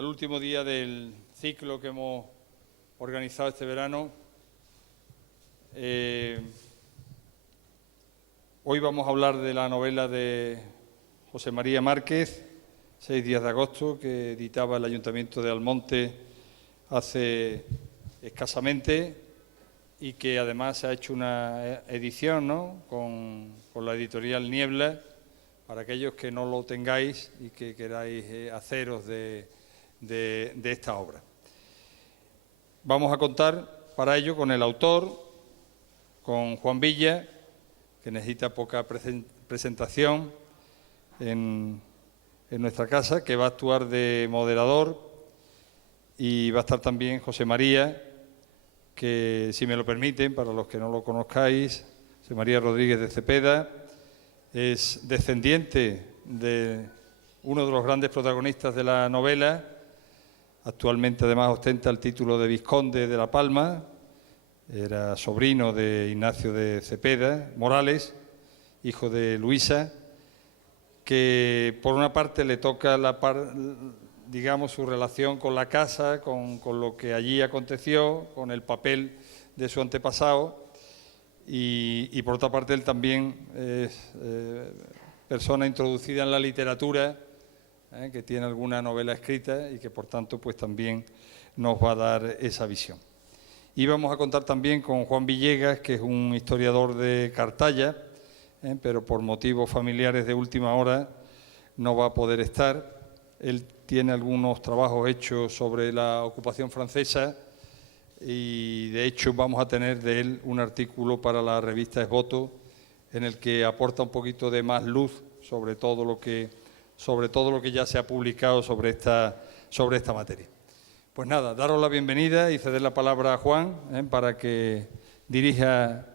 al último día del ciclo que hemos organizado este verano. Hoy vamos a hablar de la novela de José María Márquez, 6 días de agosto, que editaba el Ayuntamiento de Almonte hace escasamente y que además se ha hecho una edición, ¿no?, con la editorial Niebla, para aquellos que no lo tengáis y que queráis haceros de esta obra. Vamos a contar para ello con el autor, con Juan Villa, que necesita poca presentación en nuestra casa, que va a actuar de moderador, y va a estar también José María, que, si me lo permiten, para los que no lo conozcáis, José María Rodríguez de Cepeda, es descendiente de uno de los grandes protagonistas de la novela. Actualmente además ostenta el título de vizconde de La Palma. Era sobrino de Ignacio de Cepeda Morales, hijo de Luisa, que por una parte le toca digamos, su relación con la casa, con lo que allí aconteció, con el papel de su antepasado, y por otra parte él también es persona introducida en la literatura, que tiene alguna novela escrita y que por tanto pues también nos va a dar esa visión. Y vamos a contar también con Juan Villegas, que es un historiador de Cartaya, pero por motivos familiares de última hora no va a poder estar. Él tiene algunos trabajos hechos sobre la ocupación francesa y de hecho vamos a tener de él un artículo para la revista Esvoto en el que aporta un poquito de más luz sobre todo lo que ya se ha publicado sobre esta materia. Pues nada, daros la bienvenida y ceder la palabra a Juan para que dirija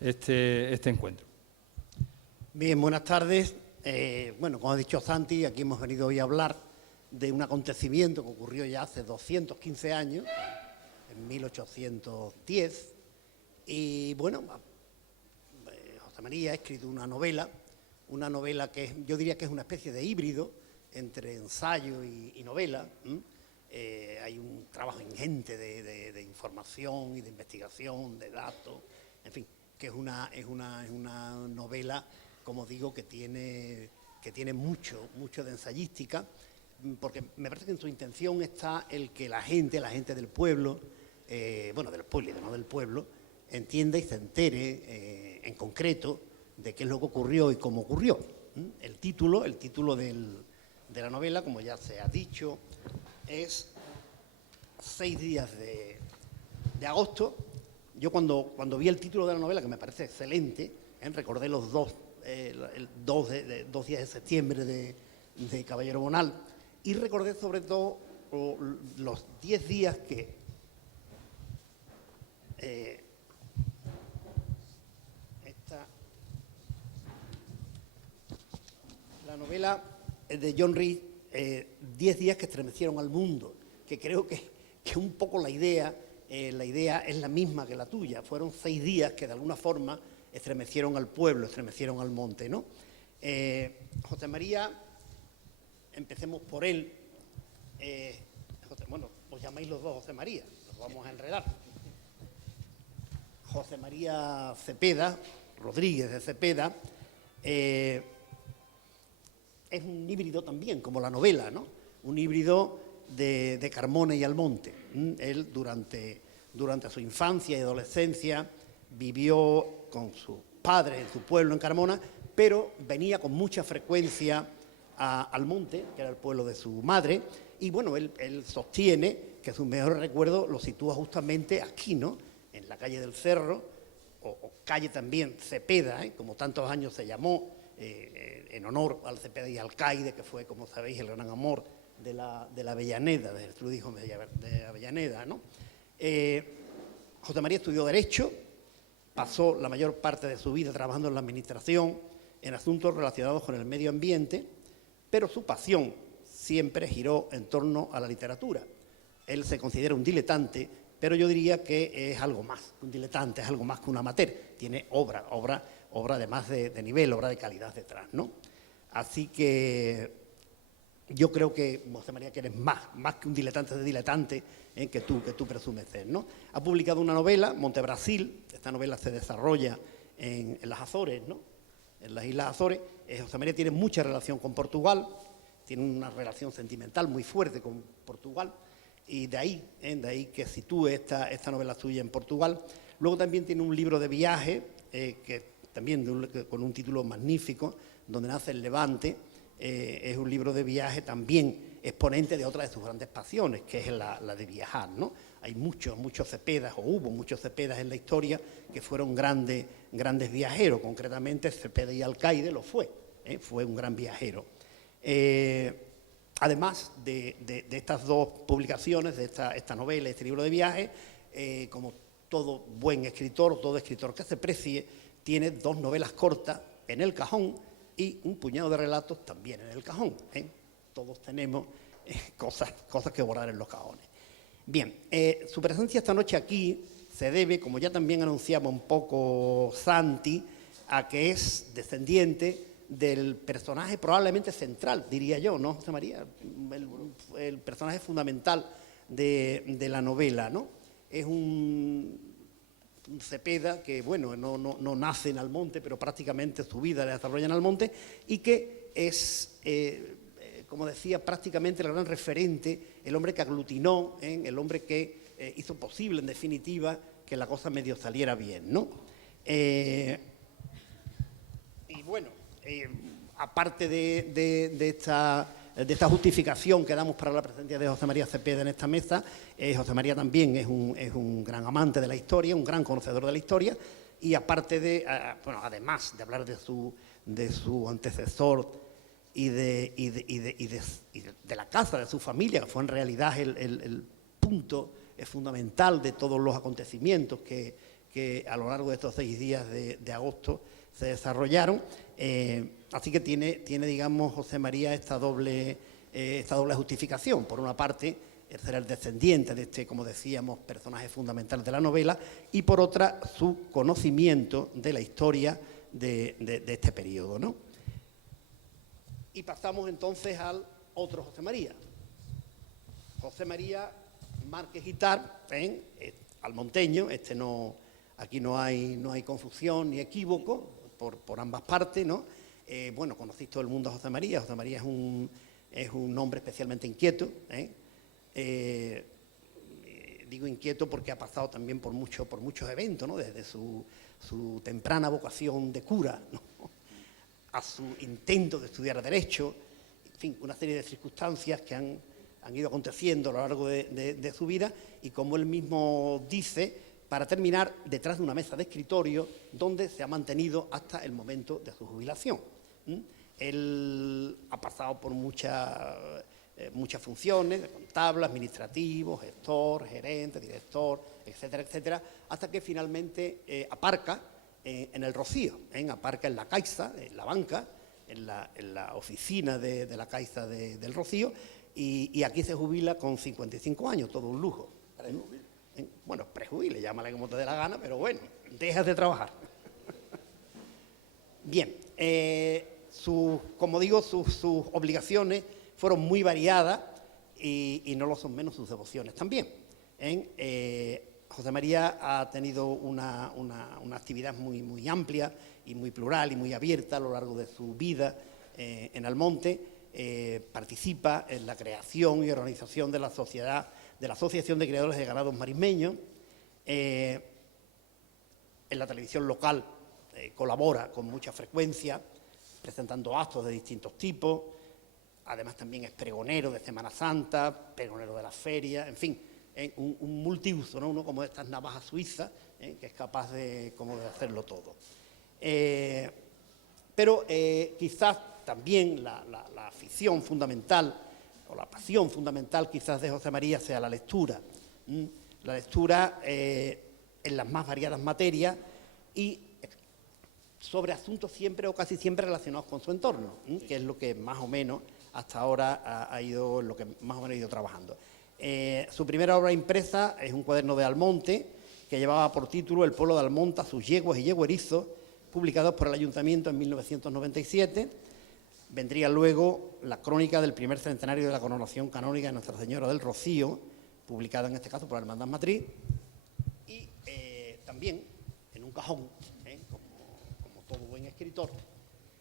este encuentro. Bien, buenas tardes. Bueno, como ha dicho Santi, aquí hemos venido hoy a hablar de un acontecimiento que ocurrió ya hace 215 años, en 1810, y bueno, José María ha escrito una novela que yo diría que es una especie de híbrido entre ensayo y novela. Hay un trabajo ingente de información y de investigación, de datos, en fin, que es una novela, como digo, que tiene mucho de ensayística, porque me parece que en su intención está el que la gente del pueblo, bueno, del pueblo, no del pueblo, entienda y se entere en concreto de qué es lo que ocurrió y cómo ocurrió. El título de la novela, como ya se ha dicho, es 6 días de agosto. Yo cuando vi el título de la novela, que me parece excelente, recordé los dos días de septiembre de Caballero Bonal, y recordé sobre todo los 10 días que la novela de John Reed, 10 días que estremecieron al mundo, que creo que un poco la idea es la misma que la tuya. Fueron 6 días que de alguna forma estremecieron al pueblo, estremecieron al monte, ¿no? José María, empecemos por él. Bueno, os llamáis los dos José María, los vamos a enredar. José María Cepeda, Rodríguez de Cepeda, es un híbrido también, como la novela, ¿no? Un híbrido de Carmona y Almonte. Él durante su infancia y adolescencia vivió con sus padres en su pueblo en Carmona, pero venía con mucha frecuencia a Almonte, que era el pueblo de su madre, y bueno, él sostiene que su mejor recuerdo lo sitúa justamente aquí, ¿no?, en la calle del Cerro, o calle también Cepeda, como tantos años se llamó, en honor al Cepeda y Alcaide, que fue, como sabéis, el gran amor de la Avellaneda, de Gertrudis de Avellaneda, ¿no? José María estudió Derecho, pasó la mayor parte de su vida trabajando en la administración, en asuntos relacionados con el medio ambiente, pero su pasión siempre giró en torno a la literatura. Él se considera un diletante, pero yo diría que es algo más. Un diletante es algo más que un amateur. Tiene obra de más de nivel, obra de calidad detrás, ¿no? Así que yo creo que, José María, que eres más que un diletante de diletante, que tú presumes ser, ¿no? Ha publicado una novela, Montebrasil. Esta novela se desarrolla en las Azores, ¿no? En las Islas Azores. José María tiene mucha relación con Portugal, tiene una relación sentimental muy fuerte con Portugal, y de ahí que sitúe esta novela suya en Portugal. Luego también tiene un libro de viaje, que también con un título magnífico, Donde nace el Levante. Es un libro de viaje también exponente de otra de sus grandes pasiones, que es la de viajar, ¿no? Hay muchos Cepedas, o hubo muchos Cepedas en la historia que fueron grandes viajeros. Concretamente, Cepeda y Alcaide lo fue un gran viajero. Además de estas dos publicaciones, de esta novela, este libro de viaje, como todo buen escritor, todo escritor que se precie, tiene 2 novelas cortas en el cajón y un puñado de relatos también en el cajón. Todos tenemos cosas que borrar en los cajones. Bien, su presencia esta noche aquí se debe, como ya también anunciaba un poco Santi, a que es descendiente del personaje probablemente central, diría yo, ¿no, José María? El personaje fundamental de la novela, ¿no? Es un Cepeda que, bueno, no nace en Almonte, pero prácticamente su vida la desarrolla en Almonte, y que es, como decía, prácticamente el gran referente, el hombre que aglutinó, el hombre que hizo posible, en definitiva, que la cosa medio saliera bien, ¿no? Y bueno, aparte de esta justificación que damos para la presencia de José María Cepeda en esta mesa, José María también es un gran amante de la historia, un gran conocedor de la historia, y aparte bueno, además de hablar de su antecesor y de la casa de su familia, que fue en realidad el punto fundamental de todos los acontecimientos que a lo largo de estos 6 días de agosto se desarrollaron. Así que tiene, digamos, José María esta doble justificación. Por una parte, el ser el descendiente de este, como decíamos, personaje fundamental de la novela, y por otra, su conocimiento de la historia de este periodo, ¿no? Y pasamos entonces al otro José María. José María Márquez Guitart, almonteño. Aquí no hay confusión ni equívoco por ambas partes, ¿no? Bueno, conocéis todo el mundo a José María. José María es un hombre especialmente inquieto. Digo inquieto porque ha pasado también por muchos eventos, ¿no? Desde su temprana vocación de cura, ¿no?, a su intento de estudiar Derecho, en fin, una serie de circunstancias que han ido aconteciendo a lo largo de su vida, y como él mismo dice, para terminar detrás de una mesa de escritorio donde se ha mantenido hasta el momento de su jubilación. Él ha pasado por muchas funciones, contable, administrativo, gestor, gerente, director, etcétera, etcétera, hasta que finalmente aparca en el Rocío, aparca en la Caixa, en la banca, en la oficina de la Caixa del Rocío, y aquí se jubila con 55 años, todo un lujo. Bueno, prejubile, llámale como te dé la gana, pero bueno, dejas de trabajar. Bien, como digo, sus obligaciones fueron muy variadas, y no lo son menos sus devociones también. José María ha tenido una actividad muy amplia y muy plural y muy abierta a lo largo de su vida en Almonte. Participa en la creación y organización de la Asociación de Criadores de Ganados Marismeños. En la televisión local colabora con mucha frecuencia, presentando actos de distintos tipos. Además también es pregonero de Semana Santa, pregonero de las ferias, en fin, un multiuso, ¿no? Uno como de estas navajas suizas, que es capaz de hacerlo todo. Pero quizás también la afición fundamental, o la pasión fundamental quizás de José María, sea la lectura. La lectura en las más variadas materias y sobre asuntos siempre o casi siempre relacionados con su entorno, que es lo que más o menos hasta ahora ha ido trabajando. Su primera obra impresa es un cuaderno de Almonte que llevaba por título El pueblo de Almonte, sus yeguas y yeguerizos, publicados por el Ayuntamiento en 1997. Vendría luego la crónica del primer centenario de la coronación canónica de Nuestra Señora del Rocío, publicada en este caso por la Hermandad Matriz, y también en un cajón, como todo buen escritor,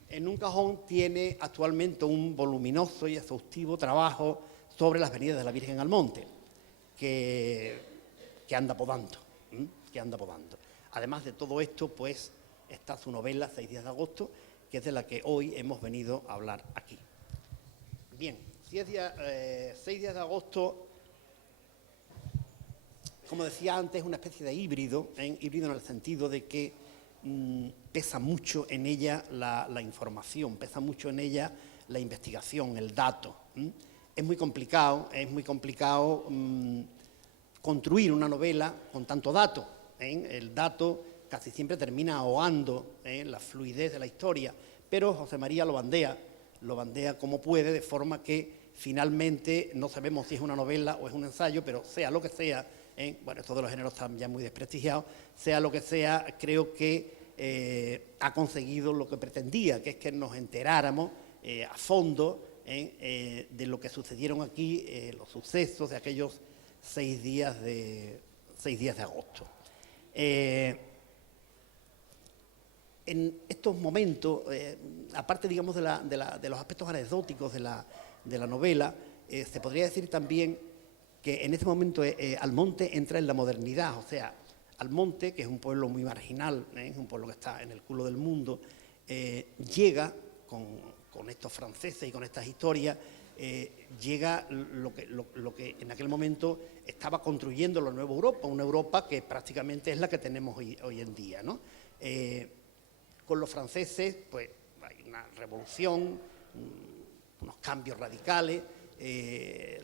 en un cajón tiene actualmente un voluminoso y exhaustivo trabajo sobre las venidas de la Virgen al Monte, que anda podando, Además de todo esto, pues está su novela 6 días de agosto, que es de la que hoy hemos venido a hablar aquí. Bien, 6 días de agosto, como decía antes, es una especie de híbrido en el sentido de que pesa mucho en ella la información, pesa mucho en ella la investigación, el dato. Es muy complicado construir una novela con tanto dato. El dato casi siempre termina ahogando la fluidez de la historia, pero José María lo bandea como puede, de forma que finalmente no sabemos si es una novela o es un ensayo, pero sea lo que sea, bueno, estos de los géneros están ya muy desprestigiados, sea lo que sea, creo que ha conseguido lo que pretendía, que es que nos enteráramos a fondo de lo que sucedieron aquí, los sucesos de aquellos 6 días de agosto. En estos momentos, aparte, digamos, de los aspectos anecdóticos de la novela, se podría decir también que en este momento Almonte entra en la modernidad, o sea, Almonte, que es un pueblo muy marginal, es un pueblo que está en el culo del mundo, llega con estos franceses y con estas historias, llega lo que en aquel momento estaba construyendo la nueva Europa, una Europa que prácticamente es la que tenemos hoy en día, ¿no? Con los franceses, pues hay una revolución, unos cambios radicales,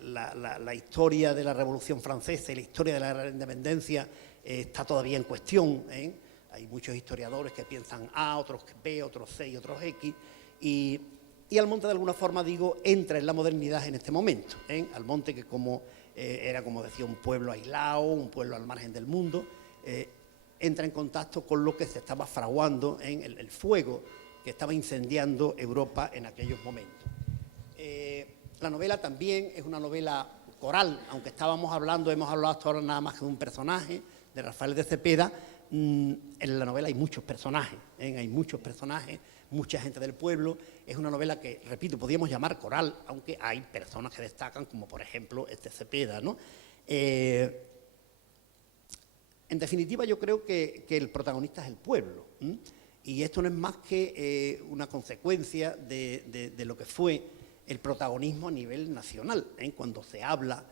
la historia de la Revolución Francesa y la historia de la Guerra de la Independencia está todavía en cuestión, Hay muchos historiadores que piensan A, otros B, otros C y otros X, y Almonte, de alguna forma, digo, entra en la modernidad en este momento. Almonte, que era, como decía, un pueblo aislado, un pueblo al margen del mundo, entra en contacto con lo que se estaba fraguando en el fuego que estaba incendiando Europa en aquellos momentos. La novela también es una novela coral, aunque hemos hablado hasta ahora nada más que de un personaje, de Rafael de Cepeda. En la novela hay muchos personajes, mucha gente del pueblo. Es una novela que, repito, podríamos llamar coral, aunque hay personas que destacan, como por ejemplo Cepeda, ¿no? En definitiva, yo creo que el protagonista es el pueblo, y esto no es más que una consecuencia de lo que fue el protagonismo a nivel nacional. Cuando se habla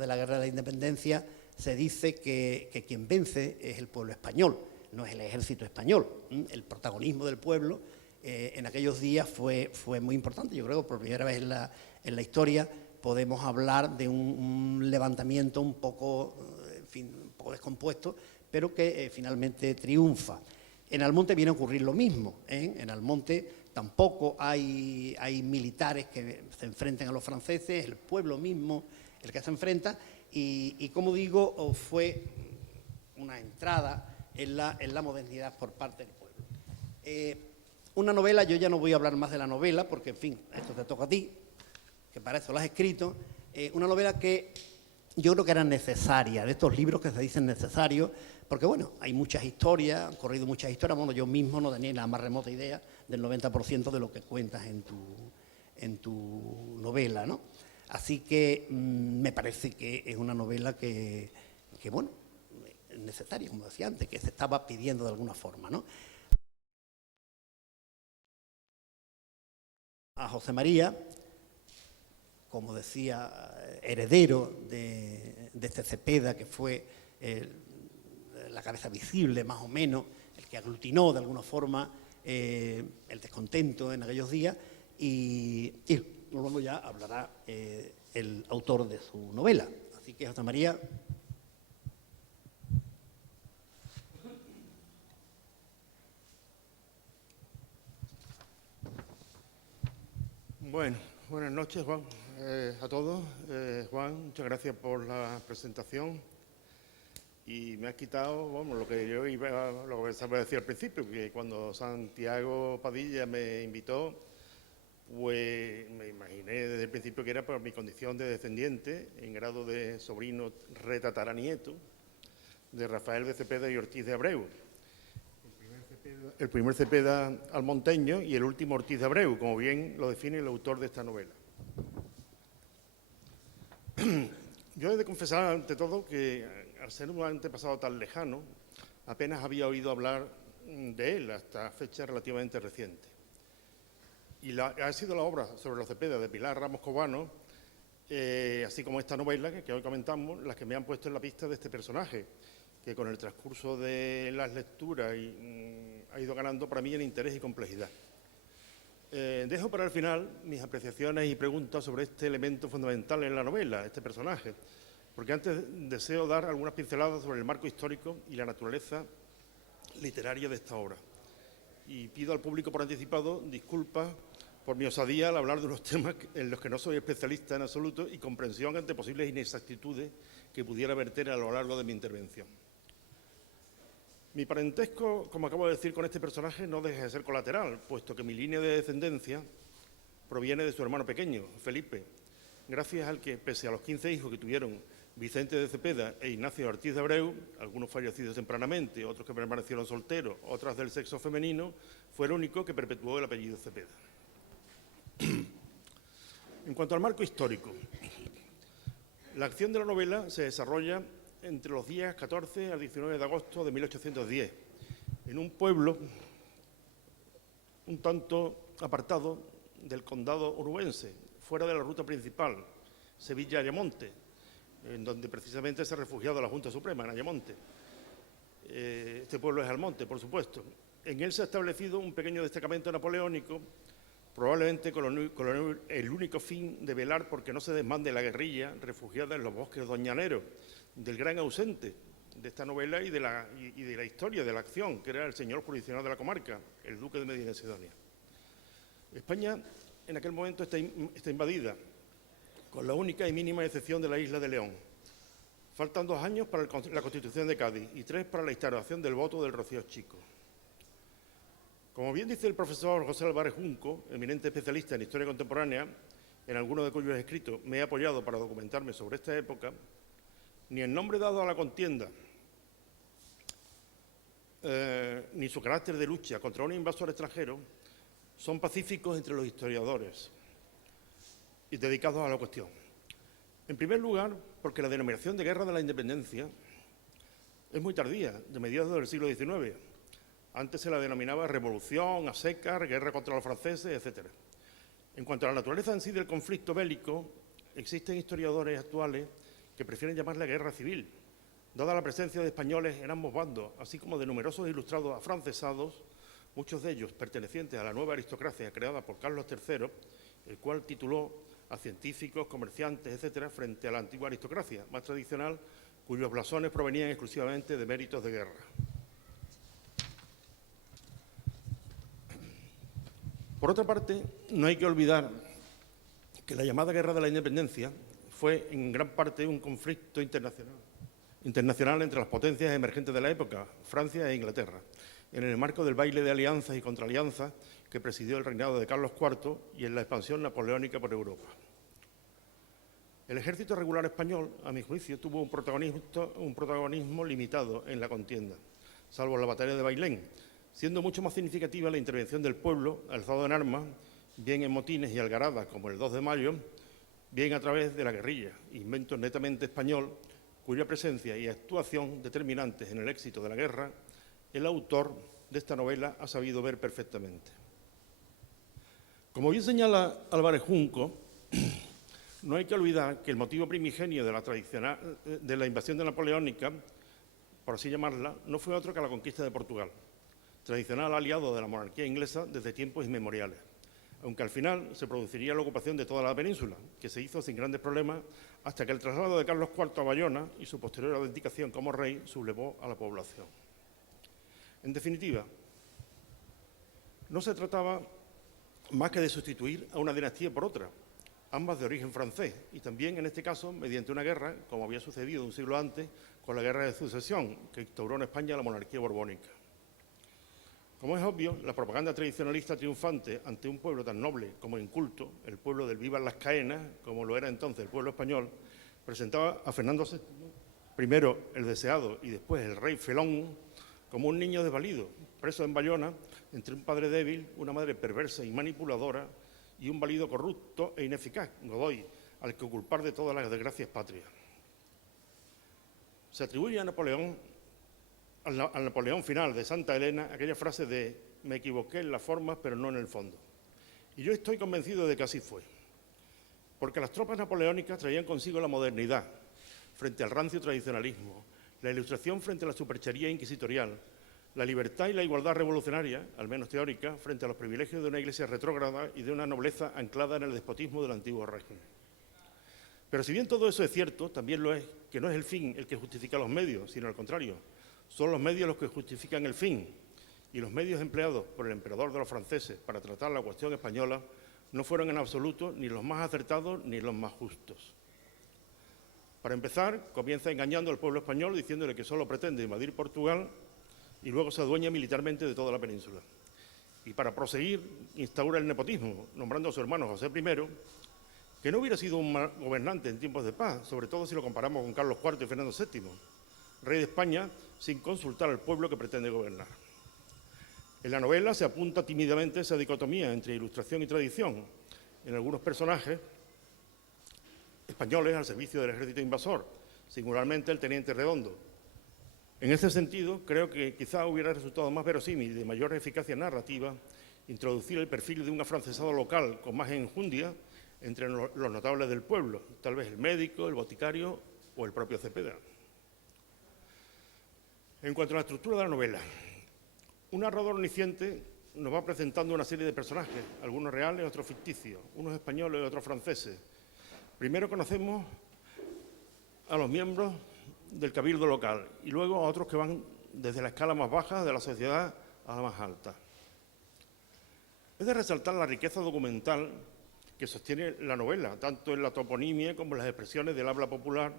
de la Guerra de la Independencia, se dice que quien vence es el pueblo español, no es el ejército español. El protagonismo del pueblo en aquellos días fue muy importante. Yo creo que por primera vez en la historia podemos hablar de un levantamiento un poco descompuesto, pero que finalmente triunfa. En Almonte viene a ocurrir lo mismo. En Almonte tampoco hay militares que se enfrenten a los franceses, es el pueblo mismo el que se enfrenta, y como digo, fue una entrada en la modernidad por parte del pueblo. Una novela, yo ya no voy a hablar más de la novela, porque, en fin, esto te toca a ti, que para eso lo has escrito. Una novela que yo creo que era necesaria, de estos libros que se dicen necesarios, porque, bueno, hay muchas historias, han corrido muchas historias. Bueno, yo mismo no tenía la más remota idea del 90% de lo que cuentas en tu novela, ¿no? Así que me parece que es una novela que bueno, es necesaria, como decía antes, que se estaba pidiendo de alguna forma, ¿no? A José María, como decía, heredero de Cepeda, que fue la cabeza visible, más o menos, el que aglutinó de alguna forma el descontento en aquellos días, y luego ya hablará el autor de su novela. Así que, José María. Bueno, buenas noches, Juan, a todos. Juan, muchas gracias por la presentación. Y me has quitado, vamos, lo que yo pensaba decir al principio, que cuando Santiago Padilla me invitó, pues me imaginé desde el principio que era por mi condición de descendiente, en grado de sobrino retataranieto, de Rafael de Cepeda y Ortiz de Abreu. El primer Cepeda almonteño y el último Ortiz de Abreu, como bien lo define el autor de esta novela. Yo he de confesar, ante todo, que al ser un antepasado tan lejano, apenas había oído hablar de él hasta fecha relativamente reciente. Y ha sido la obra sobre los Cepeda de Pilar Ramos Cobano, así como esta novela que hoy comentamos, las que me han puesto en la pista de este personaje, que con el transcurso de las lecturas ha ido ganando para mí en interés y complejidad. Dejo para el final mis apreciaciones y preguntas sobre este elemento fundamental en la novela, este personaje, porque antes deseo dar algunas pinceladas sobre el marco histórico y la naturaleza literaria de esta obra. Y pido al público por anticipado disculpas por mi osadía al hablar de unos temas en los que no soy especialista en absoluto y comprensión ante posibles inexactitudes que pudiera verter a lo largo de mi intervención. Mi parentesco, como acabo de decir, con este personaje no deja de ser colateral, puesto que mi línea de descendencia proviene de su hermano pequeño, Felipe, gracias al que, pese a los 15 hijos que tuvieron Vicente de Cepeda e Ignacio Ortiz de Abreu, algunos fallecidos tempranamente, otros que permanecieron solteros, otras del sexo femenino, fue el único que perpetuó el apellido Cepeda. En cuanto al marco histórico, la acción de la novela se desarrolla entre los días 14 al 19 de agosto de 1810, en un pueblo un tanto apartado del condado onubense, fuera de la ruta principal, Sevilla-Ayamonte, en donde precisamente se ha refugiado la Junta Suprema, en Ayamonte. Este pueblo es Almonte, por supuesto. En él se ha establecido un pequeño destacamento napoleónico, probablemente con el único fin de velar porque no se desmande la guerrilla refugiada en los bosques doñaneros, del gran ausente de esta novela y de la historia de la acción, que era el señor jurisdiccional de la comarca, el duque de Medina Sidonia. España en aquel momento está invadida, con la única y mínima excepción de la isla de León. Faltan 2 años para la Constitución de Cádiz y 3 para la instauración del voto del Rocío Chico. Como bien dice el profesor José Álvarez Junco, eminente especialista en historia contemporánea, en algunos de cuyos escritos me he apoyado para documentarme sobre esta época, ni el nombre dado a la contienda, ni su carácter de lucha contra un invasor extranjero son pacíficos entre los historiadores y dedicados a la cuestión. En primer lugar, porque la denominación de Guerra de la Independencia es muy tardía, de mediados del siglo XIX. Antes se la denominaba Revolución, a secas, Guerra contra los franceses, etc. En cuanto a la naturaleza en sí del conflicto bélico, existen historiadores actuales que prefieren llamarla guerra civil, dada la presencia de españoles en ambos bandos, así como de numerosos ilustrados afrancesados, muchos de ellos pertenecientes a la nueva aristocracia creada por Carlos III, el cual tituló a científicos, comerciantes, etcétera, frente a la antigua aristocracia más tradicional, cuyos blasones provenían exclusivamente de méritos de guerra. Por otra parte, no hay que olvidar que la llamada Guerra de la Independencia fue en gran parte un conflicto internacional entre las potencias emergentes de la época, Francia e Inglaterra, en el marco del baile de alianzas y contraalianzas que presidió el reinado de Carlos IV y en la expansión napoleónica por Europa. El ejército regular español, a mi juicio, tuvo un protagonismo limitado en la contienda, salvo la batalla de Bailén, siendo mucho más significativa la intervención del pueblo alzado en armas, bien en motines y algaradas como el 2 de mayo, bien a través de la guerrilla, invento netamente español, cuya presencia y actuación determinantes en el éxito de la guerra, el autor de esta novela ha sabido ver perfectamente. Como bien señala Álvarez Junco, no hay que olvidar que el motivo primigenio de la invasión de napoleónica, por así llamarla, no fue otro que la conquista de Portugal, tradicional aliado de la monarquía inglesa desde tiempos inmemoriales, aunque al final se produciría la ocupación de toda la península, que se hizo sin grandes problemas hasta que el traslado de Carlos IV a Bayona y su posterior abdicación como rey sublevó a la población. En definitiva, no se trataba más que de sustituir a una dinastía por otra, ambas de origen francés, y también en este caso mediante una guerra, como había sucedido un siglo antes, con la Guerra de Sucesión, que instauró en España la monarquía borbónica. Como es obvio, la propaganda tradicionalista triunfante ante un pueblo tan noble como inculto, el pueblo del vivan las caenas, como lo era entonces el pueblo español, presentaba a Fernando VII, primero el deseado y después el rey felón, como un niño desvalido, preso en Bayona, entre un padre débil, una madre perversa y manipuladora y un valido corrupto e ineficaz, Godoy, al que culpar de todas las desgracias patrias. Se atribuye a Napoleón, al Napoleón final de Santa Elena, aquella frase de «me equivoqué en las formas, pero no en el fondo». Y yo estoy convencido de que así fue, porque las tropas napoleónicas traían consigo la modernidad frente al rancio tradicionalismo, la ilustración frente a la superchería inquisitorial, la libertad y la igualdad revolucionaria, al menos teórica, frente a los privilegios de una iglesia retrógrada y de una nobleza anclada en el despotismo del antiguo régimen. Pero si bien todo eso es cierto, también lo es que no es el fin el que justifica los medios, sino al contrario. Son los medios los que justifican el fin, y los medios empleados por el emperador de los franceses para tratar la cuestión española no fueron en absoluto ni los más acertados ni los más justos. Para empezar, comienza engañando al pueblo español diciéndole que solo pretende invadir Portugal y luego se adueña militarmente de toda la península. Y para proseguir, instaura el nepotismo, nombrando a su hermano José I, que no hubiera sido un mal gobernante en tiempos de paz, sobre todo si lo comparamos con Carlos IV y Fernando VII, rey de España, sin consultar al pueblo que pretende gobernar. En la novela se apunta tímidamente esa dicotomía entre ilustración y tradición en algunos personajes españoles al servicio del ejército invasor, singularmente el teniente Redondo. En ese sentido, creo que quizá hubiera resultado más verosímil y de mayor eficacia narrativa introducir el perfil de un afrancesado local con más enjundia entre los notables del pueblo, tal vez el médico, el boticario o el propio Cepeda. En cuanto a la estructura de la novela, un narrador omnisciente nos va presentando una serie de personajes, algunos reales, otros ficticios, unos españoles y otros franceses. Primero conocemos a los miembros del cabildo local y luego a otros que van desde la escala más baja de la sociedad a la más alta. Es de resaltar la riqueza documental que sostiene la novela, tanto en la toponimia como en las expresiones del habla popular,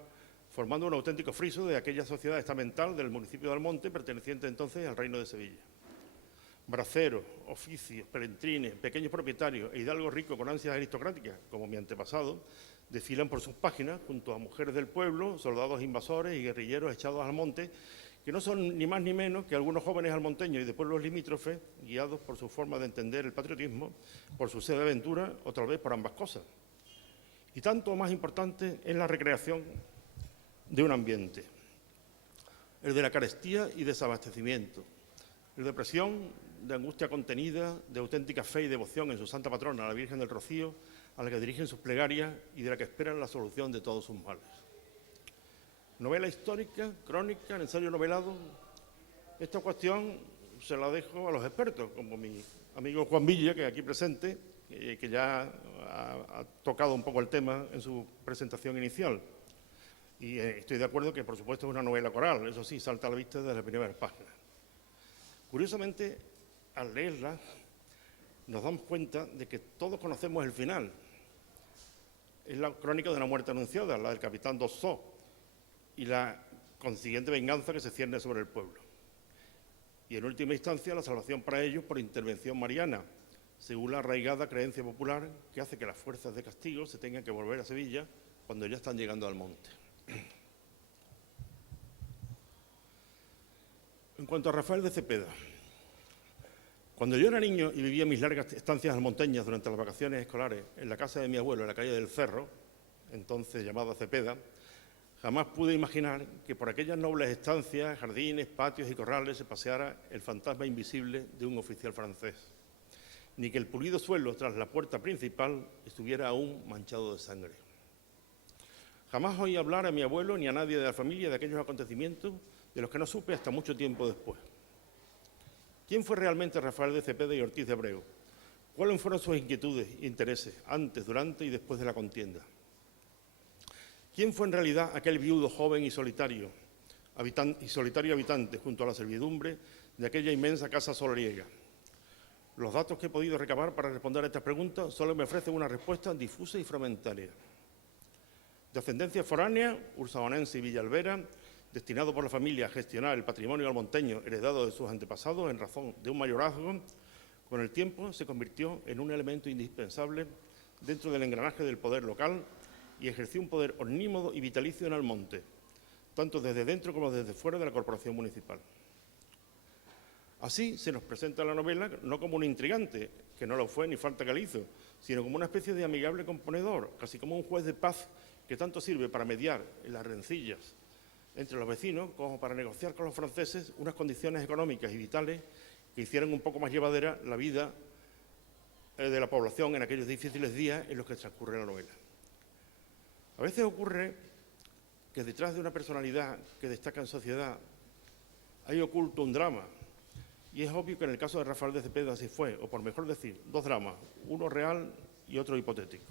formando un auténtico friso de aquella sociedad estamental del municipio de Almonte, perteneciente entonces al Reino de Sevilla. Braceros, oficios, pelentrines, pequeños propietarios e hidalgos ricos con ansias aristocráticas, como mi antepasado, desfilan por sus páginas junto a mujeres del pueblo, soldados invasores y guerrilleros echados al monte, que no son ni más ni menos que algunos jóvenes almonteños y de pueblos limítrofes, guiados por su forma de entender el patriotismo, por su sed de aventura o tal vez por ambas cosas. Y tanto más importante es la recreación de un ambiente, el de la carestía y desabastecimiento, el de presión, de angustia contenida, de auténtica fe y devoción en su santa patrona, la Virgen del Rocío, a la que dirigen sus plegarias y de la que esperan la solución de todos sus males. Novela histórica, crónica, ensayo novelado. Esta cuestión se la dejo a los expertos, como mi amigo Juan Villa, que aquí presente, que ya ha tocado un poco el tema en su presentación inicial. Y estoy de acuerdo que, por supuesto, es una novela coral, eso sí, salta a la vista desde las primeras páginas. Curiosamente, al leerla, nos damos cuenta de que todos conocemos el final. Es la crónica de una muerte anunciada, la del capitán Dossó, y la consiguiente venganza que se cierne sobre el pueblo. Y en última instancia, la salvación para ellos por intervención mariana, según la arraigada creencia popular que hace que las fuerzas de castigo se tengan que volver a Sevilla cuando ya están llegando al monte. En cuanto a Rafael de Cepeda, cuando yo era niño y vivía mis largas estancias almonteñas durante las vacaciones escolares en la casa de mi abuelo en la calle del Cerro, entonces llamada Cepeda, jamás pude imaginar que por aquellas nobles estancias, jardines, patios y corrales se paseara el fantasma invisible de un oficial francés, ni que el pulido suelo tras la puerta principal estuviera aún manchado de sangre. Jamás oí hablar a mi abuelo ni a nadie de la familia de aquellos acontecimientos de los que no supe hasta mucho tiempo después. ¿Quién fue realmente Rafael de Cepeda y Ortiz de Abreu? ¿Cuáles fueron sus inquietudes e intereses antes, durante y después de la contienda? ¿Quién fue en realidad aquel viudo joven y solitario habitante junto a la servidumbre de aquella inmensa casa solariega? Los datos que he podido recabar para responder a estas preguntas solo me ofrecen una respuesta difusa y fragmentaria. De ascendencia foránea, ursaonense y villalbera, destinado por la familia a gestionar el patrimonio almonteño heredado de sus antepasados en razón de un mayorazgo, con el tiempo se convirtió en un elemento indispensable dentro del engranaje del poder local y ejerció un poder omnímodo y vitalicio en Almonte, tanto desde dentro como desde fuera de la corporación municipal. Así se nos presenta la novela no como un intrigante, que no lo fue ni falta que le hizo, sino como una especie de amigable componedor, casi como un juez de paz que tanto sirve para mediar en las rencillas entre los vecinos como para negociar con los franceses unas condiciones económicas y vitales que hicieran un poco más llevadera la vida de la población en aquellos difíciles días en los que transcurre la novela. A veces ocurre que detrás de una personalidad que destaca en sociedad hay oculto un drama, y es obvio que en el caso de Rafael de Cepeda así fue, o por mejor decir, dos dramas, uno real y otro hipotético.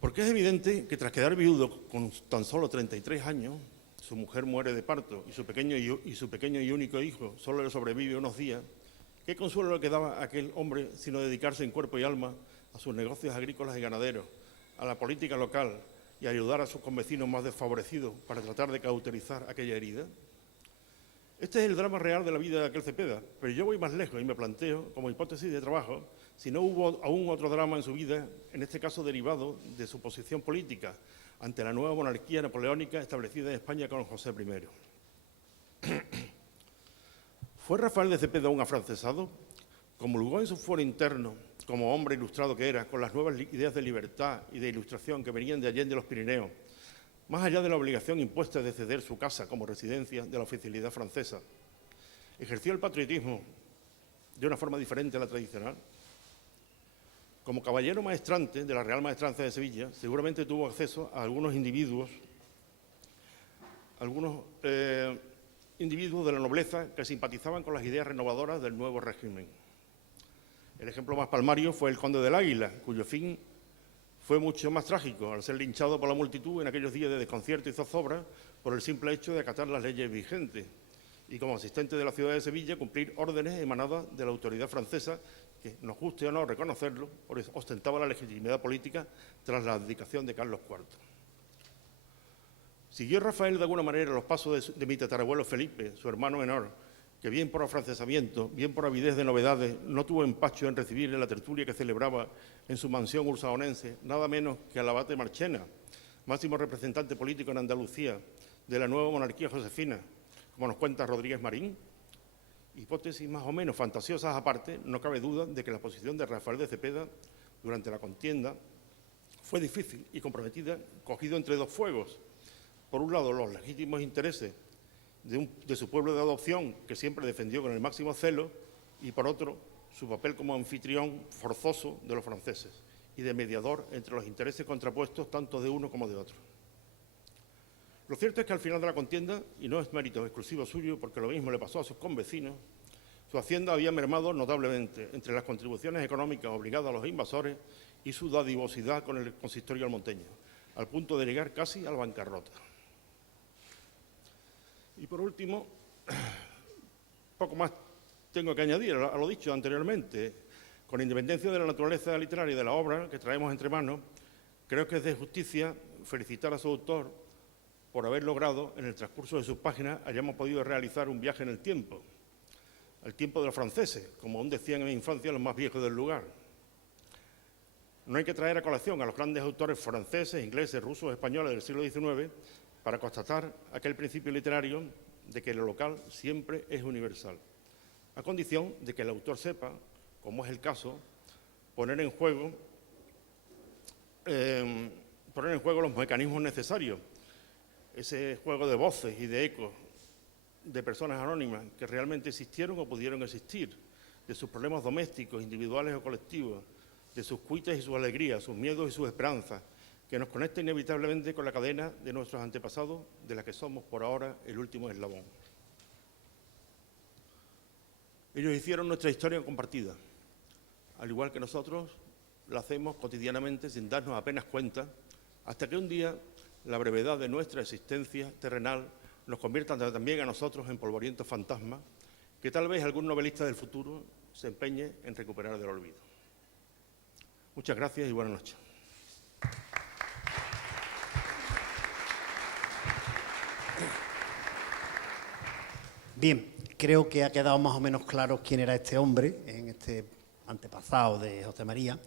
Porque es evidente que tras quedar viudo con tan solo 33 años, su mujer muere de parto y su pequeño y único hijo solo le sobrevive unos días, ¿qué consuelo le quedaba a aquel hombre sino dedicarse en cuerpo y alma a sus negocios agrícolas y ganaderos, a la política local y ayudar a sus convecinos más desfavorecidos para tratar de cauterizar aquella herida? Este es el drama real de la vida de aquel Cepeda, pero yo voy más lejos y me planteo, como hipótesis de trabajo, si no hubo aún otro drama en su vida, en este caso derivado de su posición política ante la nueva monarquía napoleónica establecida en España con José I. ¿Fue Rafael de Cepeda un afrancesado? Comulgó en su fuero interno, como hombre ilustrado que era, con las nuevas ideas de libertad y de ilustración que venían de allende los Pirineos, más allá de la obligación impuesta de ceder su casa como residencia de la oficialidad francesa. ¿Ejerció el patriotismo de una forma diferente a la tradicional? Como caballero maestrante de la Real Maestranza de Sevilla, seguramente tuvo acceso a algunos individuos de la nobleza que simpatizaban con las ideas renovadoras del nuevo régimen. El ejemplo más palmario fue el conde del Águila, cuyo fin fue mucho más trágico al ser linchado por la multitud en aquellos días de desconcierto y zozobra por el simple hecho de acatar las leyes vigentes y, como asistente de la ciudad de Sevilla, cumplir órdenes emanadas de la autoridad francesa que, nos guste o no reconocerlo, ostentaba la legitimidad política tras la abdicación de Carlos IV. Siguió Rafael de alguna manera los pasos de mi tatarabuelo Felipe, su hermano menor, que bien por afrancesamiento, bien por avidez de novedades, no tuvo empacho en recibir en la tertulia que celebraba en su mansión ursaonense nada menos que al abate Marchena, máximo representante político en Andalucía de la nueva monarquía josefina, como nos cuenta Rodríguez Marín. Hipótesis más o menos fantasiosas aparte, no cabe duda de que la posición de Rafael de Cepeda durante la contienda fue difícil y comprometida, cogido entre dos fuegos. Por un lado, los legítimos intereses de su pueblo de adopción, que siempre defendió con el máximo celo, y por otro, su papel como anfitrión forzoso de los franceses y de mediador entre los intereses contrapuestos tanto de uno como de otro. Lo cierto es que al final de la contienda, y no es mérito exclusivo suyo porque lo mismo le pasó a sus convecinos, su hacienda había mermado notablemente entre las contribuciones económicas obligadas a los invasores y su dadivosidad con el consistorio almonteño, al punto de llegar casi a la bancarrota. Y por último, poco más tengo que añadir a lo dicho anteriormente. Con independencia de la naturaleza literaria de la obra que traemos entre manos, creo que es de justicia felicitar a su autor por haber logrado, en el transcurso de sus páginas, hayamos podido realizar un viaje en el tiempo, al tiempo de los franceses, como aún decían en mi infancia los más viejos del lugar. No hay que traer a colación a los grandes autores franceses, ingleses, rusos, españoles del siglo XIX para constatar aquel principio literario de que lo local siempre es universal, a condición de que el autor sepa, como es el caso, poner en juego los mecanismos necesarios, ese juego de voces y de ecos de personas anónimas que realmente existieron o pudieron existir, de sus problemas domésticos, individuales o colectivos, de sus cuitas y sus alegrías, sus miedos y sus esperanzas, que nos conecta inevitablemente con la cadena de nuestros antepasados, de la que somos por ahora el último eslabón. Ellos hicieron nuestra historia compartida, al igual que nosotros la hacemos cotidianamente sin darnos apenas cuenta, hasta que un día la brevedad de nuestra existencia terrenal nos convierta también a nosotros en polvorientos fantasmas que tal vez algún novelista del futuro se empeñe en recuperar del olvido. Muchas gracias y buenas noches. Bien, creo que ha quedado más o menos claro quién era este hombre, en este antepasado de José María,